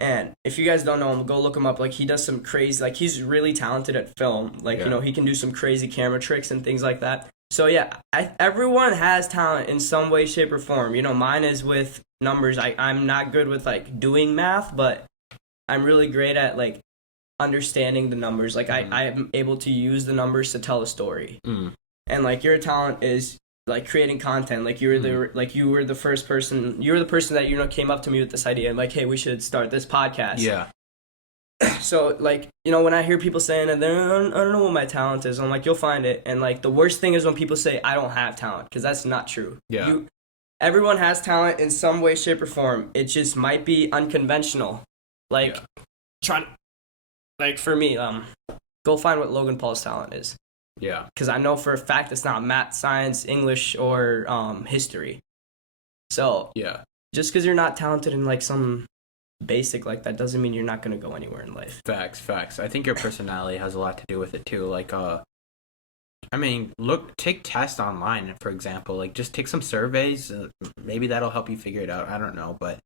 And if you guys don't know him, go look him up. Like, he does some crazy, like, he's really talented at film. Like, he can do some crazy camera tricks and things like that. So yeah, everyone has talent in some way, shape, or form. Mine is with numbers. I'm not good with like doing math, but I'm really great at like understanding the numbers. Like, I am able to use the numbers to tell a story. And like, your talent is like creating content. Like, you were the first person. You were the person that came up to me with this idea and like, hey, we should start this podcast. Yeah. So like, when I hear people saying that, I don't know what my talent is, I'm like, you'll find it. And like, the worst thing is when people say I don't have talent, because that's not true. Yeah. Everyone has talent in some way, shape, or form. It just might be unconventional. Like, for me, go find what Logan Paul's talent is. Yeah. Because I know for a fact it's not math, science, English, or history. So yeah, just because you're not talented in like some basic like that doesn't mean you're not going to go anywhere in life. Facts. I think your personality has a lot to do with it too. Like, take tests online, for example. Like, just take some surveys. Maybe that'll help you figure it out. I don't know, but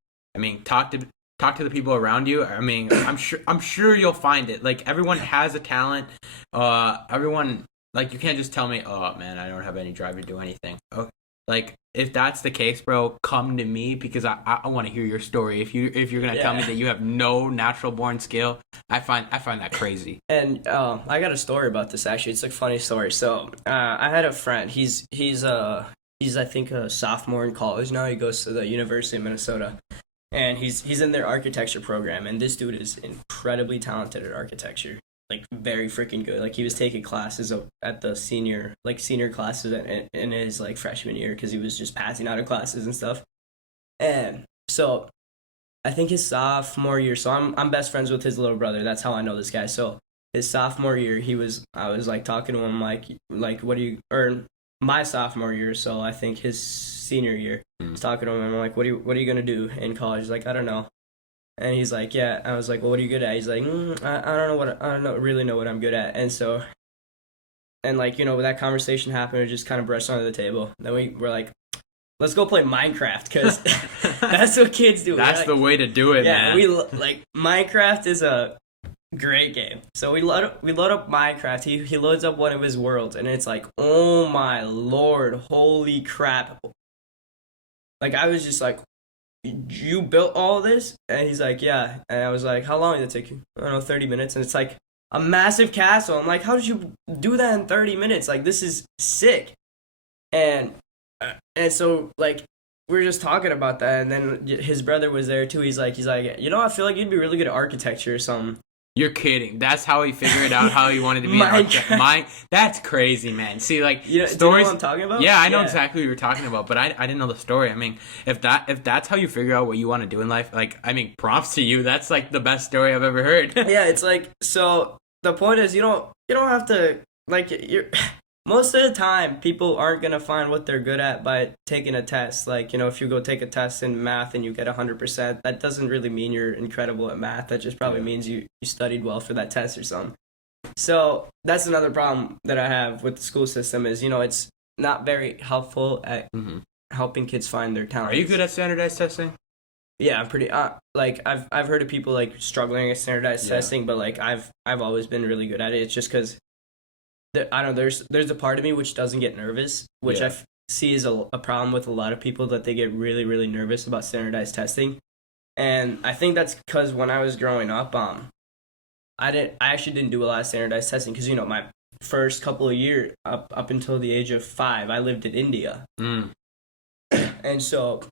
talk to the people around you. I'm sure you'll find it. Like, everyone has a talent. Everyone, like, you can't just tell me, oh man, I don't have any drive to do anything. Okay. Like, if that's the case, bro, come to me, because I want to hear your story. If you're gonna tell me that you have no natural born skill, I find that crazy. And I got a story about this actually. It's a funny story. So I had a friend. He's I think a sophomore in college now. He goes to the University of Minnesota, and he's in their architecture program. And this dude is incredibly talented at architecture. Like, very freaking good. Like, he was taking classes at the senior classes in his like freshman year, because he was just passing out of classes and stuff. And so I think his sophomore year, so I'm best friends with his little brother. That's how I know this guy. So his sophomore year, I was like talking to him like what do you, or my sophomore year, so I think his senior year, I was talking to him, and I'm like, what are you gonna do in college? He's like, I don't know. And he's like, yeah. I was like, well, what are you good at? He's like, I don't really know what I'm good at. And so, and like, when that conversation happened, it just kind of brushed under the table. Then we were like, let's go play Minecraft, because that's what kids do. That's the way to do it, man. Yeah, Minecraft is a great game. So we load up Minecraft. He loads up one of his worlds, and it's like, oh my lord, holy crap. Like, I was just like, you built all this? And he's like, yeah. And I was like, how long did it take you? I don't know, 30 minutes. And it's like a massive castle. I'm like, how did you do that in 30 minutes? Like, this is sick. And so like, we were just talking about that, and then his brother was there too. He's like, I feel like you'd be really good at architecture or something. You're kidding. That's how he figured out how he wanted to be an architect. That's crazy, man. See, like, stories. Do you know what I'm talking about? Yeah, I know exactly what you're talking about, but I didn't know the story. If that's how you figure out what you want to do in life, like, props to you. That's like the best story I've ever heard. Yeah, it's like, so the point is, you don't have to, like, most of the time, people aren't gonna find what they're good at by taking a test. Like, if you go take a test in math and you get 100%, that doesn't really mean you're incredible at math. That just probably means you studied well for that test or something. So that's another problem that I have with the school system is, it's not very helpful at helping kids find their talents. Are you good at standardized testing? Yeah, I'm pretty. Like I've heard of people like struggling at standardized testing, but like I've always been really good at it. It's just because I don't know. There's a part of me which doesn't get nervous, which I see is a problem with a lot of people, that they get really really nervous about standardized testing, and I think that's because when I was growing up, I actually didn't do a lot of standardized testing because my first couple of years up until the age of 5, I lived in India. And so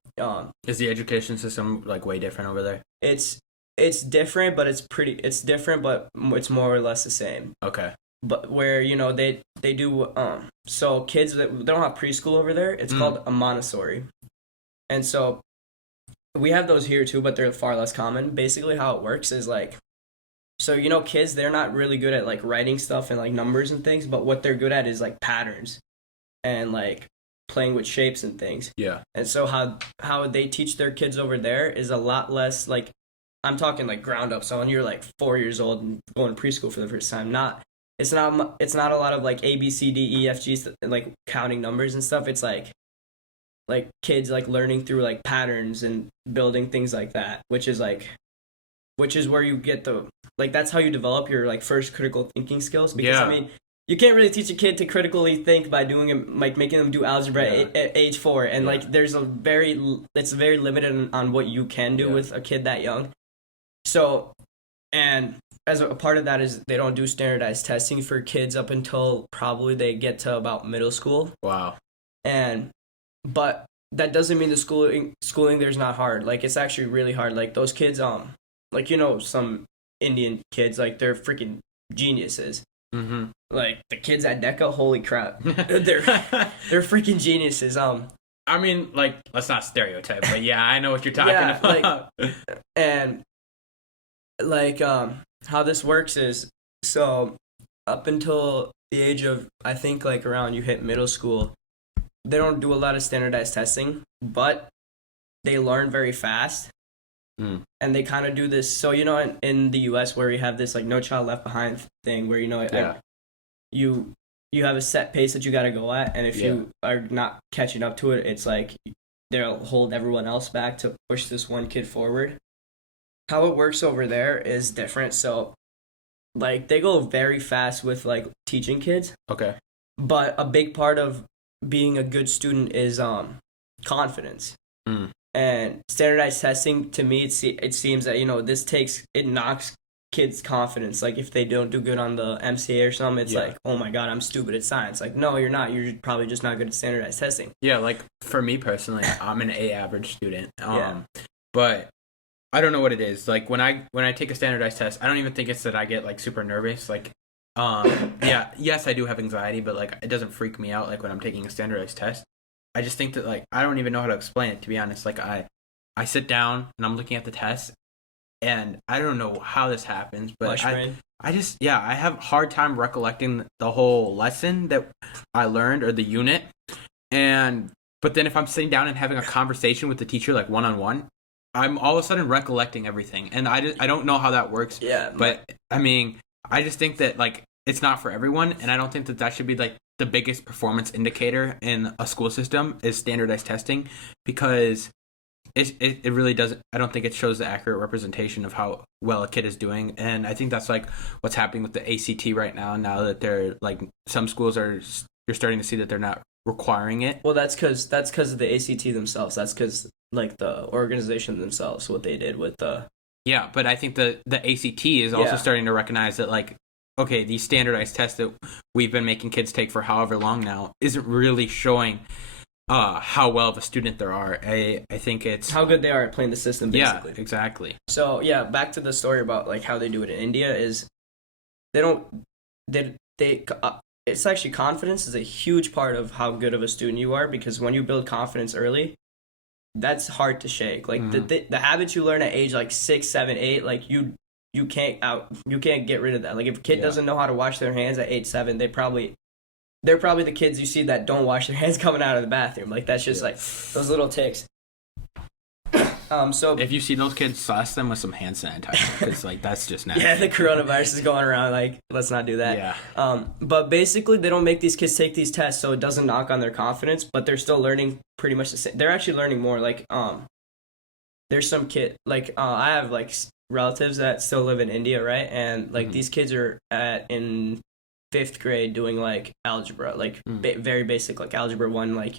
is the education system like way different over there? It's different, but it's different, but it's more or less the same. Okay. But where they do so kids they don't have preschool over there. It's called a Montessori, and so we have those here too, but they're far less common. Basically, how it works is like, so kids, they're not really good at like writing stuff and like numbers and things, but what they're good at is like patterns and like playing with shapes and things. Yeah. And so how they teach their kids over there is a lot less like, I'm talking like ground up. So when you're like 4 years old and going to preschool for the first time, it's not a lot of like A, B, C, D, E, F, G, and like counting numbers and stuff. It's like kids like learning through like patterns and building things like that, which is where you get that's how you develop your like first critical thinking skills. Because I mean, you can't really teach a kid to critically think by doing it, like making them do algebra at age 4, and like it's very limited on what you can do with a kid that young. So, and as a part of that is they don't do standardized testing for kids up until probably they get to about middle school. Wow. But that doesn't mean the schooling there's not hard. Like, it's actually really hard. Like, those kids, like, some Indian kids, like, they're freaking geniuses. Mm-hmm. Like, the kids at DECA, holy crap. they're freaking geniuses. I mean, like, let's not stereotype, but yeah, I know what you're talking about. Like, and, like, how this works is, so, up until the age of, I think, like, around you hit middle school, they don't do a lot of standardized testing, but they learn very fast. And they kind of do this. So, in the U.S. where we have this, like, No Child Left Behind thing where, you have a set pace that you got to go at. And if you are not catching up to it, it's like they'll hold everyone else back to push this one kid forward. How it works over there is different. So, like, they go very fast with, like, teaching kids. Okay. But a big part of being a good student is confidence. And standardized testing, to me, it seems that, it knocks kids' confidence. Like, if they don't do good on the MCA or something, it's like, oh my God, I'm stupid at science. Like, no, you're not. You're probably just not good at standardized testing. Yeah, like, for me personally, I'm an A average student. But I don't know what it is. Like, when I take a standardized test, I don't even think it's that I get, like, super nervous. Like, yes, I do have anxiety, but, like, it doesn't freak me out, like, when I'm taking a standardized test. I just think that, like, I don't even know how to explain it, to be honest. Like, I sit down and I'm looking at the test, and I don't know how this happens, but I have a hard time recollecting the whole lesson that I learned or the unit. But then if I'm sitting down and having a conversation with the teacher, like, one-on-one, I'm all of a sudden recollecting everything. And I don't know how that works. Yeah. But, I mean, I just think that, like, it's not for everyone, and I don't think that should be, like, the biggest performance indicator in a school system is standardized testing, because it really doesn't. I don't think it shows the accurate representation of how well a kid is doing, and I think that's like what's happening with the ACT right now. Now that they're like, some schools you're starting to see that they're not requiring it. Well, that's because of the ACT themselves. That's because, like, the organization themselves, what they did with the. Yeah, but I think the ACT is also starting to recognize that, like, okay, these standardized tests that we've been making kids take for however long now isn't really showing how well of a student they are. I think it's how good they are at playing the system, basically. Yeah, exactly. So, back to the story about, like, how they do it in India is it's actually, confidence is a huge part of how good of a student you are, because when you build confidence early, that's hard to shake. Like, the habits you learn at age, like, 6, 7, 8, like, you can't get rid of that. Like, if a kid doesn't know how to wash their hands at age 7, they probably they're probably the kids you see that don't wash their hands coming out of the bathroom. Like, that's just like those little ticks. So if you see those kids, sauce them with some hand sanitizer, because like that's just nasty. Yeah, the coronavirus is going around. Like, let's not do that. Yeah. But basically, they don't make these kids take these tests, so it doesn't knock on their confidence. But they're still learning pretty much the same. They're actually learning more. Like, there's some kid. Like, I have like relatives that still live in India, right? And like these kids are in 5th grade doing like algebra, like very basic, like algebra 1, like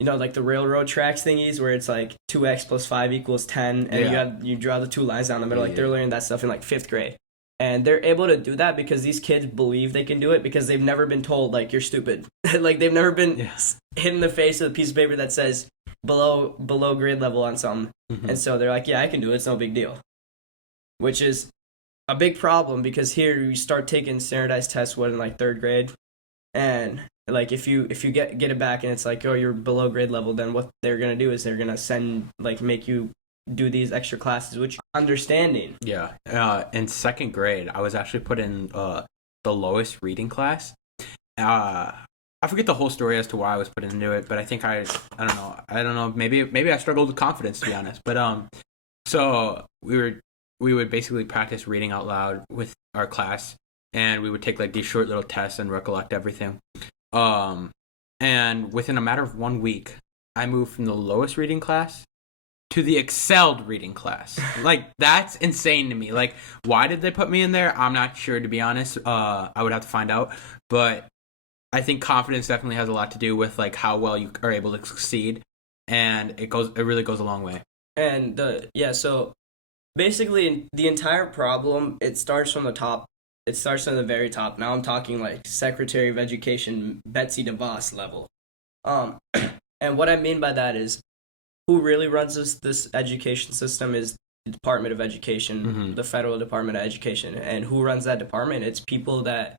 like the railroad tracks thingies where it's like 2x plus 5 equals 10, and you draw the 2 lines down the middle. Like, they're learning that stuff in like 5th grade, and they're able to do that because these kids believe they can do it because they've never been told like you're stupid. Like, they've never been hit in the face with a piece of paper that says below grade level on something, and so they're like, yeah, I can do it. It's no big deal, which is a big problem because here you start taking standardized tests in like 3rd grade, and like if you get it back and it's like, oh, you're below grade level, then what they're gonna do is they're gonna make you do these extra classes, which understanding. Yeah. In 2nd grade, I was actually put in the lowest reading class. I forget the whole story as to why I was put into it, but I think I don't know. Maybe I struggled with confidence, to be honest. But so we would basically practice reading out loud with our class, and we would take like these short little tests and recollect everything. And within a matter of 1 week, I moved from the lowest reading class to the excelled reading class. Like, that's insane to me. Like, why did they put me in there? I'm not sure, to be honest. I would have to find out. But I think confidence definitely has a lot to do with like how well you are able to succeed, and it really goes a long way. And so basically the entire problem, it starts from the top. It starts from the very top. Now I'm talking like Secretary of Education Betsy DeVos level. And what I mean by that is, who really runs this education system is the Department of Education, the Federal Department of Education. And who runs that department? It's people that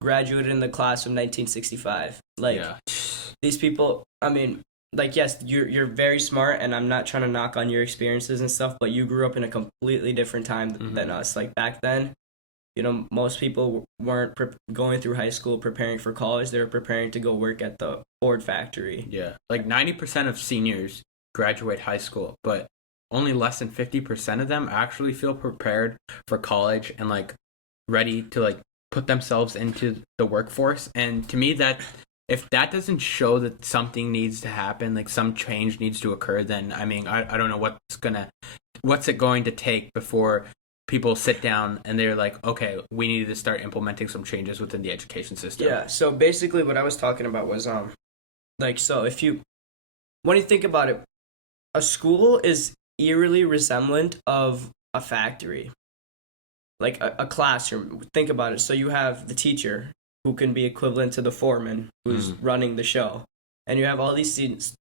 graduated in the class of 1965. Like, these people, I mean, like, yes, you're very smart, and I'm not trying to knock on your experiences and stuff, but you grew up in a completely different time than us. Like, back then, most people weren't going through high school preparing for college. They were preparing to go work at the Ford factory. Yeah. Like 90% of seniors graduate high school, but only less than 50% of them actually feel prepared for college and like ready to like put themselves into the workforce. And to me, that if that doesn't show that something needs to happen, like some change needs to occur, then I mean, I don't know what's it going to take before people sit down and they're like, okay, we need to start implementing some changes within the education system. Yeah, so basically what I was talking about was so when you think about it, a school is eerily resemblant of a factory, like a classroom. Think about it. So you have the teacher, who can be equivalent to the foreman who's running the show, and you have all these students,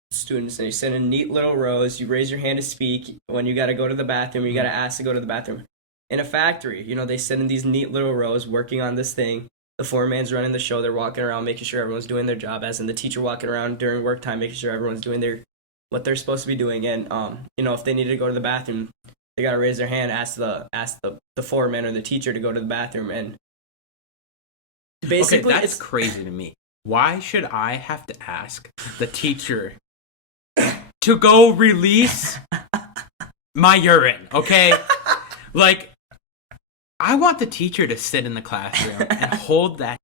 and you sit in neat little rows. You raise your hand to speak when you got to go to the bathroom. You got to ask to go to the bathroom. In a factory, they sit in these neat little rows working on this thing. The foreman's running the show. They're walking around making sure everyone's doing their job, as in the teacher walking around during work time making sure everyone's doing what they're supposed to be doing. And if they needed to go to the bathroom, they got to raise their hand, ask the foreman or the teacher to go to the bathroom. And basically, that's crazy to me. Why should I have to ask the teacher to go release my urine? Okay, like, I want the teacher to sit in the classroom and hold that.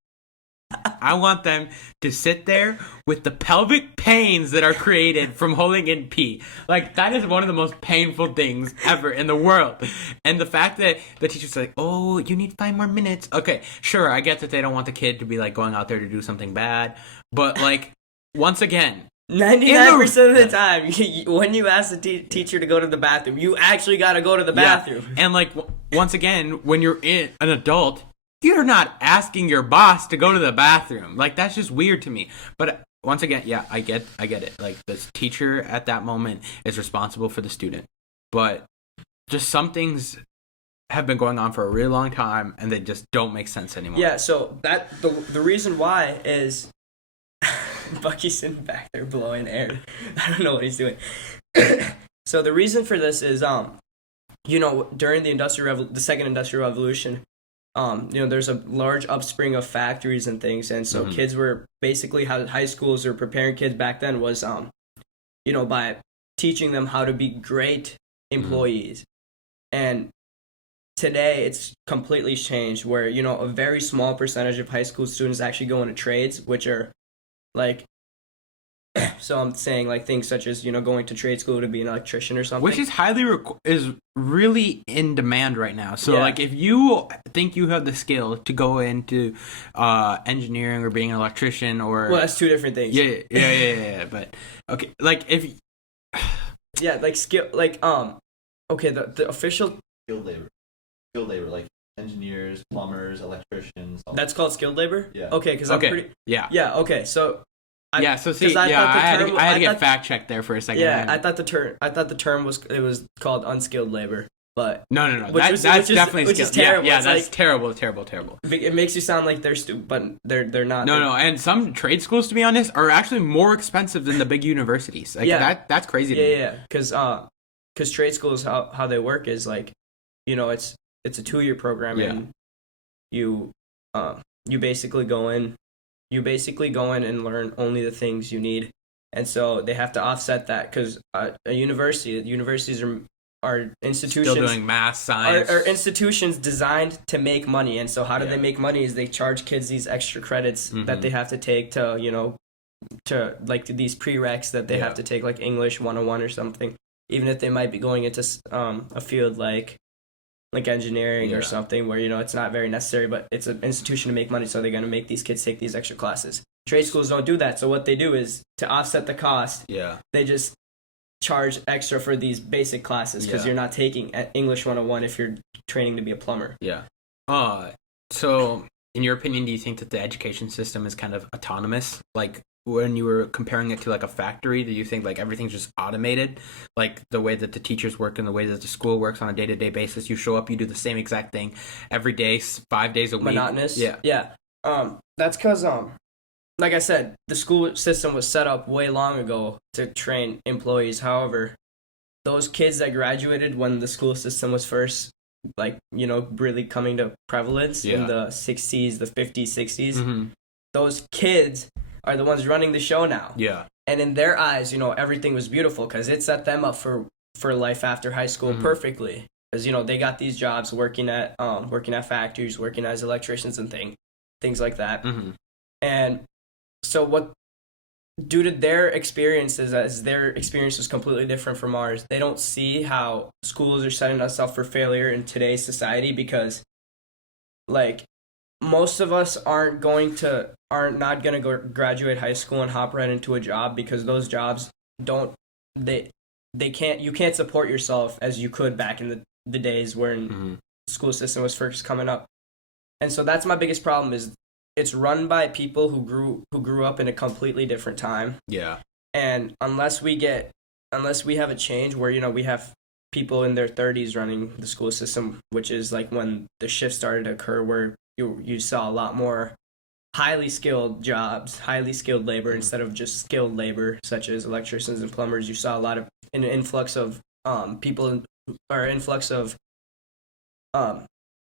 I want them to sit there with the pelvic pains that are created from holding in pee. Like, that is one of the most painful things ever in the world. And the fact that the teacher's like, oh, you need 5 more minutes. Okay, sure, I get that they don't want the kid to be, like, going out there to do something bad. But, like, once again, 99% of the time, when you ask the teacher to go to the bathroom, you actually got to go to the bathroom. Yeah. And, like, once again, when you're an adult, you're not asking your boss to go to the bathroom. Like, that's just weird to me. But once again, yeah, I get it. Like, the teacher at that moment is responsible for the student. But just some things have been going on for a really long time, and they just don't make sense anymore. Yeah, so the reason why is Bucky's sitting back there blowing air. I don't know what he's doing. So the reason for this is, during the Second Industrial Revolution, there's a large upspring of factories and things, and so kids were basically, how high schools are preparing kids back then was by teaching them how to be great employees. And today it's completely changed, where a very small percentage of high school students actually go into trades, which are like, so I'm saying like things such as going to trade school to be an electrician or something, which is is really in demand right now. So like if you think you have the skill to go into engineering or being an electrician, or that's two different things. Yeah. But okay, like if like skill, like okay, the official skilled labor, like engineers, plumbers, electricians. That's called skilled labor. Yeah. Okay, because I'm pretty. Yeah. Yeah. Okay. So. I had to get fact checked there for a second. Yeah, I thought the term was called unskilled labor, but no. That's definitely which skilled. Is terrible. Yeah, that's like, terrible. It makes you sound like they're stupid, but they're not. No, and some trade schools, to be honest, are actually more expensive than the big universities. Like that's crazy. Yeah, because trade schools, how they work is like, it's a 2-year program, and you basically go in. You basically go in and learn only the things you need, and so they have to offset that, because universities are institutions still doing math, science, are institutions designed to make money. And so how do they make money? Is they charge kids these extra credits that they have to take to like these prereqs that they have to take, like English 101 or something, even if they might be going into a field like engineering or something, where it's not very necessary, but it's an institution to make money, so they're going to make these kids take these extra classes. Trade schools don't do that, so what they do is, to offset the cost, they just charge extra for these basic classes, because you're not taking English 101 if you're training to be a plumber. So in your opinion, do you think that the education system is kind of autonomous? Like, when you were comparing it to like a factory, do you think like everything's just automated, like the way that the teachers work and the way that the school works on a day-to-day basis? You show up, you do the same exact thing every day, 5 days a week. Monotonous. Yeah. That's because like I said, the school system was set up way long ago to train employees. However, those kids that graduated when the school system was first really coming to prevalence in the 60s, the 50s, 60s, those kids are the ones running the show now. And in their eyes, everything was beautiful, because it set them up for life after high school perfectly. Because they got these jobs working at factories, working as electricians and things like that. And so due to their experiences, as their experience was completely different from ours, they don't see how schools are setting us up for failure in today's society, because most of us are not going to go graduate high school and hop right into a job, because those jobs you can't support yourself as you could back in the days when the school system was first coming up. And so that's my biggest problem, is it's run by people who grew up in a completely different time. And unless we have a change where we have people in their 30s running the school system, which is like when the shift started to occur, where you saw a lot more highly skilled jobs, highly skilled labor instead of just skilled labor, such as electricians and plumbers. You saw a lot of an influx of people, or influx of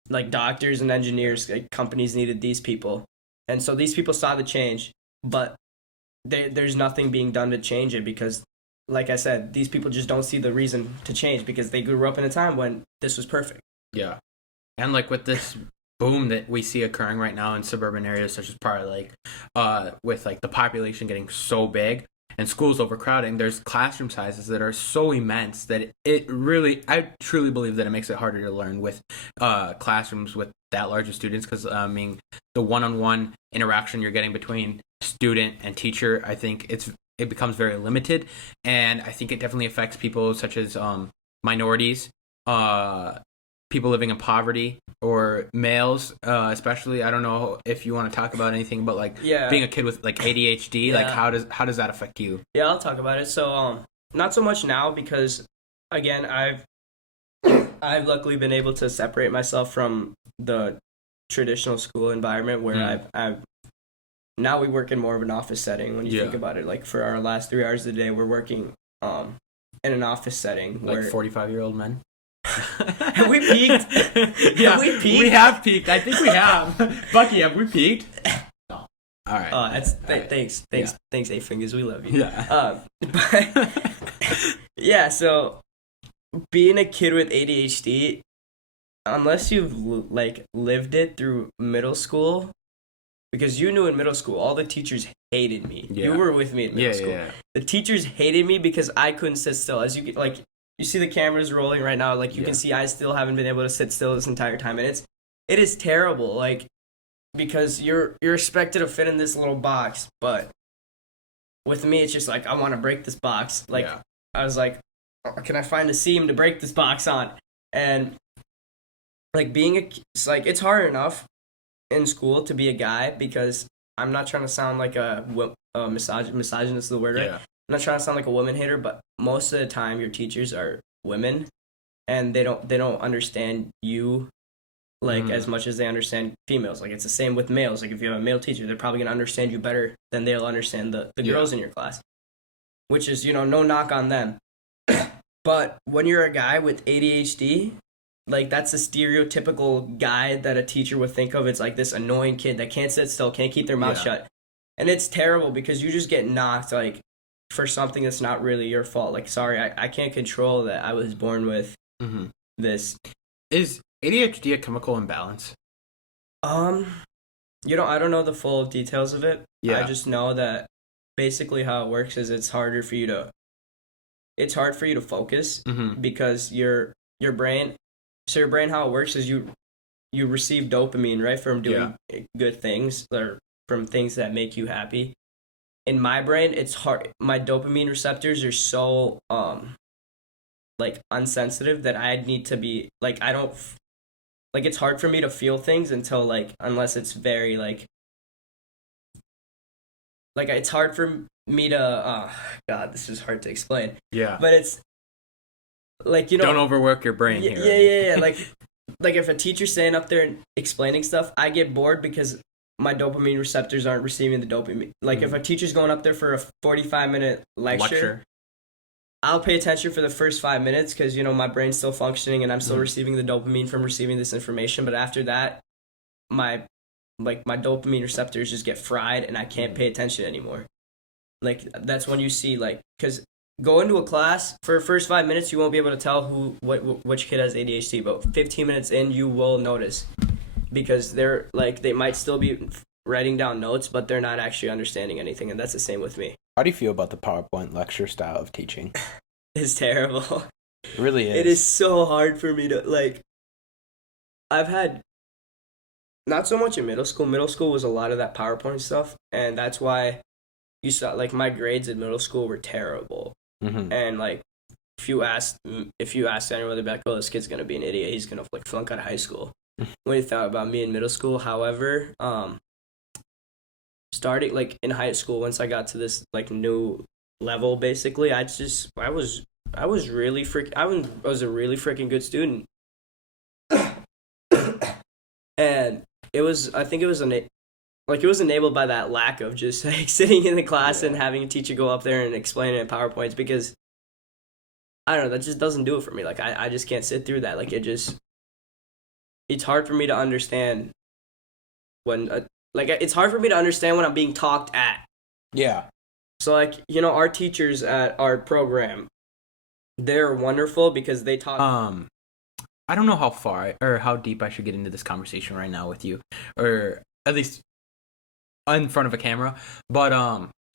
like doctors and engineers. Like, companies needed these people, and so these people saw the change, but there's nothing being done to change it, because, like I said, these people just don't see the reason to change, because they grew up in a time when this was perfect. And like with this boom that we see occurring right now in suburban areas, such as probably with like the population getting so big and schools overcrowding, there's classroom sizes that are so immense that I truly believe that it makes it harder to learn with classrooms with that large of students, because the one-on-one interaction you're getting between student and teacher, I think it becomes very limited, and I think it definitely affects people such as minorities, people living in poverty, or males, especially. I don't know if you want to talk about anything, but being a kid with like ADHD, like how does that affect you? Yeah, I'll talk about it. So not so much now, because again, I've luckily been able to separate myself from the traditional school environment, where now we work in more of an office setting. When you think about it, like for our last 3 hours of the day, we're working in an office setting, like 45-year-old men. Have we peaked? Yeah, Have we peaked? we have peaked. I think we have. Bucky, have we peaked? No. All right. Thanks, Eight Fingers. We love you. Yeah. But yeah, so being a kid with ADHD, unless you've lived it through middle school, because you knew in middle school all the teachers hated me. Yeah. You were with me in middle school. Yeah. The teachers hated me because I couldn't sit still. As you you see the cameras rolling right now, you can see I still haven't been able to sit still this entire time, and it is terrible. Because you're expected to fit in this little box, but with me it's just I want to break this box. I was like, can I find a seam to break this box on? And it's hard enough in school to be a guy, because I'm not trying to sound like a misogynist is the word, right? Yeah. I'm not trying to sound like a woman hater, but most of the time your teachers are women, and they don't understand you as much as they understand females. It's the same with males. If you have a male teacher, they're probably gonna understand you better than they'll understand the girls in your class, which is no knock on them. But when you're a guy with ADHD, that's a stereotypical guy that a teacher would think of. It's this annoying kid that can't sit still, can't keep their mouth shut. And it's terrible because you just get knocked for something that's not really your fault. Sorry, I can't control that I was born with this. Is ADHD a chemical imbalance? I don't know the full details of it. Yeah. I just know that basically how it works is it's hard for you to focus because your brain. So your brain, how it works is you receive dopamine, right, from doing good things or from things that make you happy. In my brain, it's hard. My dopamine receptors are so unsensitive that I need to be I don't it's hard for me to feel things until unless it's very it's hard for me to God, this is hard to explain. Yeah. But it's don't overwork your brain here. Yeah. If a teacher's standing up there and explaining stuff, I get bored because my dopamine receptors aren't receiving the dopamine. If a teacher's going up there for a 45-minute lecture, I'll pay attention for the first 5 minutes because, my brain's still functioning and I'm still receiving the dopamine from receiving this information. But after that, my dopamine receptors just get fried and I can't pay attention anymore. That's when you see, because go into a class, for the first 5 minutes, you won't be able to tell which kid has ADHD. But 15 minutes in, you will notice because they're, they might still be writing down notes, but they're not actually understanding anything. And that's the same with me. How do you feel about the PowerPoint lecture style of teaching? It's terrible. It really is. It is so hard for me to, I've had, not so much in middle school. Middle school was a lot of that PowerPoint stuff, and that's why you saw, my grades in middle school were terrible. Mm-hmm. And, if you asked anyone, they'd be like, oh, this kid's going to be an idiot. He's going to, flunk out of high school. When you thought about me in middle school, however, starting in high school, once I got to this new level, basically, I was a really freaking good student, and I think it was enabled by that lack of just sitting in the class and having a teacher go up there and explain it in PowerPoints, because I don't know, that just doesn't do it for me. I just can't sit through that. It's hard for me to understand when it's hard for me to understand when I'm being talked at. Yeah. So, our teachers at our program, they're wonderful because they talk. I don't know how far or how deep I should get into this conversation right now with you, or at least in front of a camera. But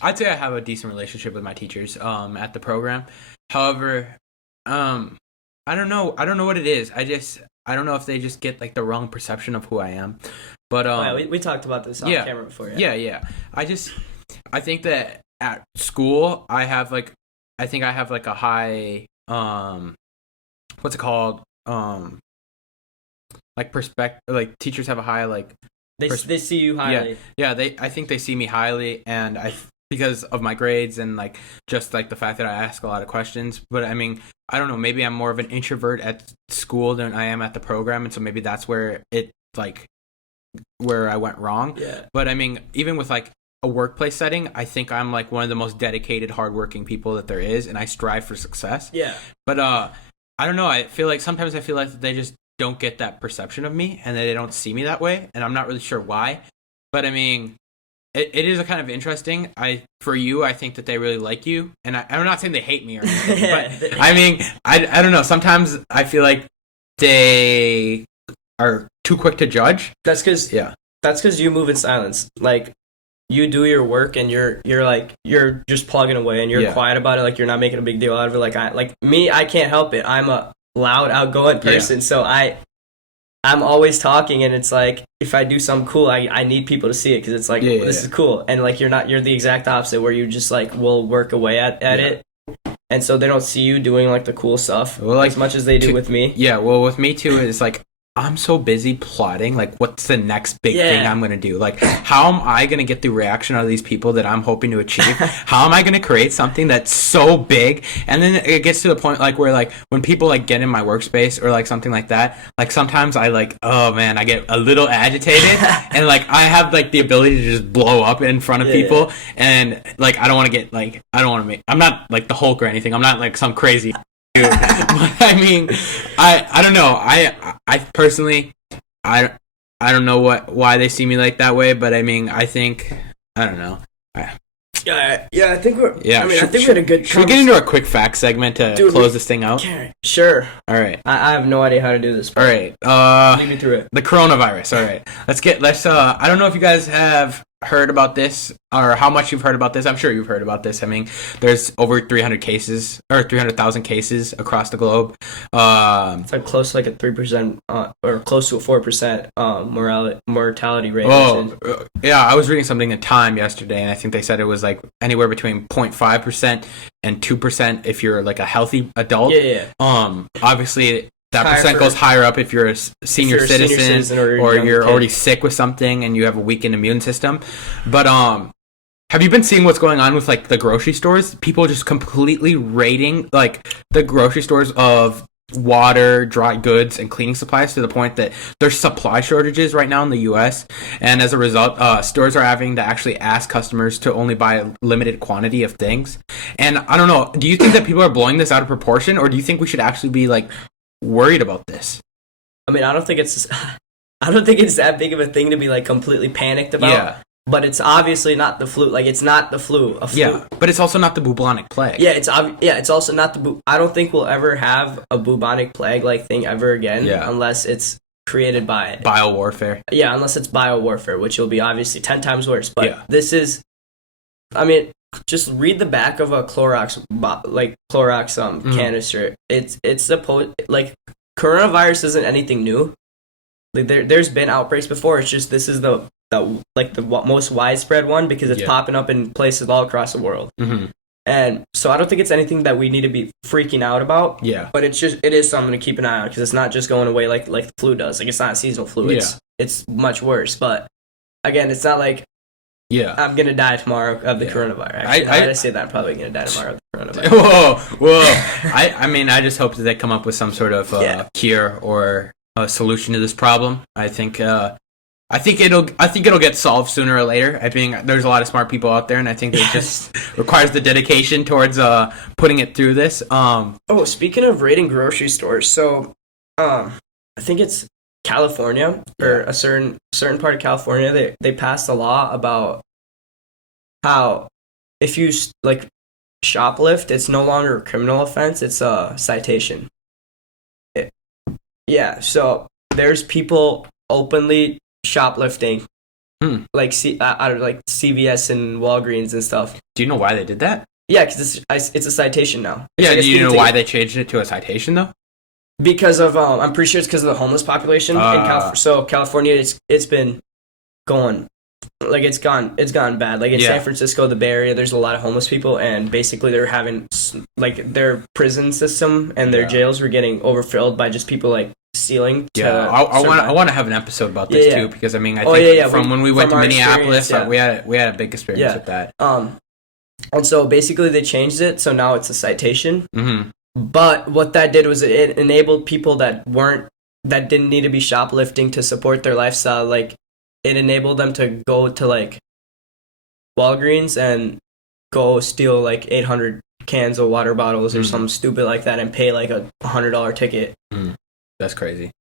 I'd say I have a decent relationship with my teachers at the program. However, I don't know what it is. I don't know if they just get the wrong perception of who I am. But we talked about this on camera before. Yeah. I think that at school I have a high what's it called? Perspective. Teachers have a high they see you highly. Yeah. I think they see me highly, and because of my grades and just the fact that I ask a lot of questions. But I mean, I don't know. Maybe I'm more of an introvert at school than I am at the program, and so maybe that's where it where I went wrong. Yeah. But I mean, even with a workplace setting, I think I'm one of the most dedicated, hardworking people that there is, and I strive for success. Yeah. But I don't know. Sometimes I feel like they just don't get that perception of me, and they don't see me that way, and I'm not really sure why. But I mean, it is a kind of interesting. For you, I think that they really like you, and I'm not saying they hate me or anything, but I mean, I don't know. Sometimes I feel like they are too quick to judge. That's because you move in silence. Like, you do your work and you're just plugging away and you're quiet about it. Like, you're not making a big deal out of it. I can't help it. I'm a loud, outgoing person, so I'm always talking, and it's like, if I do something cool, I need people to see it, because it's like, this is cool. And like, you're the exact opposite, where you just like will work away at it, and so they don't see you doing like the cool stuff as much as they do with me. Yeah, well, with me too, it's like, I'm so busy plotting, like, what's the next big thing I'm going to do? Like, how am I going to get the reaction out of these people that I'm hoping to achieve? How am I going to create something that's so big? And then it gets to the point, like, where, like, when people, like, get in my workspace or, like, something like that, like, sometimes I, like, oh, man, I get a little agitated. And, like, I have, like, the ability to just blow up in front of people. And, like, I don't want to get, like, I'm not, like, the Hulk or anything. I'm not, like, some crazy... But I mean, I don't know. I personally, I don't know why they see me like that way. But I mean, I don't know. I think we're. Yeah, I think we had a good. Should we get into a quick fact segment to close this thing out? Sure. All right. I have no idea how to do this. All right. Lead me through it. The coronavirus. All right. Let's. I don't know if you guys have heard about this or how much you've heard about this. I'm sure you've heard about this. I mean, there's over 300,000 cases across the globe. It's like close to like a 3% or close to a 4% mortality rate. Yeah, I was reading something in Time yesterday, and I think they said it was like anywhere between 0.5% and 2% if you're like a healthy adult. Yeah. Obviously, that percent goes higher up if you're a senior citizen or you're already sick with something and you have a weakened immune system. But have you been seeing what's going on with like the grocery stores? People just completely raiding like the grocery stores of water, dry goods, and cleaning supplies, to the point that there's supply shortages right now in the U.S. And as a result, stores are having to actually ask customers to only buy a limited quantity of things. And I don't know, do you think that people are blowing this out of proportion, or do you think we should actually be like worried about this? I mean, I don't think it's that big of a thing to be like completely panicked about. Yeah. But it's obviously not the flu. Like, it's not the flu. Yeah, but it's also not the bubonic plague. Yeah, it's also not the. I don't think we'll ever have a bubonic plague like thing ever again, unless it's created by biowarfare. Yeah, unless it's biowarfare, which will be obviously 10 times worse. But this is, I mean, just read the back of a Clorox canister. It's supposed, like, coronavirus isn't anything new. Like, there's been outbreaks before. It's just this is the most widespread one, because it's popping up in places all across the world. Mm-hmm. And so I don't think it's anything that we need to be freaking out about. Yeah. But it is something to keep an eye on, because it's not just going away like the flu does. Like, it's not a seasonal flu. It's much worse. But again, it's not like I'm gonna die tomorrow of the coronavirus. Actually, I say that I'm probably gonna die tomorrow of the coronavirus. Whoa. I mean, I just hope that they come up with some sort of cure or a solution to this problem. I think it'll get solved sooner or later. I think there's a lot of smart people out there, and I think it just requires the dedication towards putting it through this. Speaking of raiding grocery stores, so I think it's California, or a certain part of California, they passed a law about how if you like shoplift, it's no longer a criminal offense; it's a citation. So there's people openly shoplifting, like out of like CVS and Walgreens and stuff. Do you know why they did that? Yeah, because it's a citation now. Do you know why they changed it to a citation though? Because of I'm pretty sure it's because of the homeless population in California. So California, it's been going, like, it's gone bad. Like in San Francisco, the Bay Area, there's a lot of homeless people, and basically they're having like their prison system and their jails were getting overfilled by just people like stealing. I want to have an episode about this too, because I mean, I think from when we went to Minneapolis, we had a big experience with that. And so basically they changed it, so now it's a citation. Mm-hmm. But what that did was it enabled people that didn't need to be shoplifting to support their lifestyle. Like, it enabled them to go to like Walgreens and go steal like 800 cans of water bottles or something stupid like that and pay like a $100 ticket. That's crazy.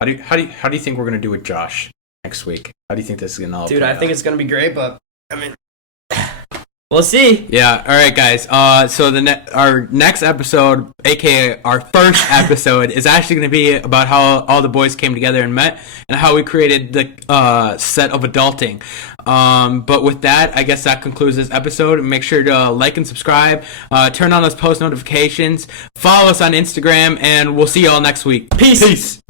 How do you think we're gonna do with Josh next week? How do you think this is gonna all Dude, play I think out? it's gonna be great, but I mean, we'll see. Yeah. All right, guys. So our next episode, aka our first episode, is actually going to be about how all the boys came together and met, and how we created the set of adulting. But with that, I guess that concludes this episode. Make sure to like and subscribe. Turn on those post notifications. Follow us on Instagram, and we'll see you all next week. Peace.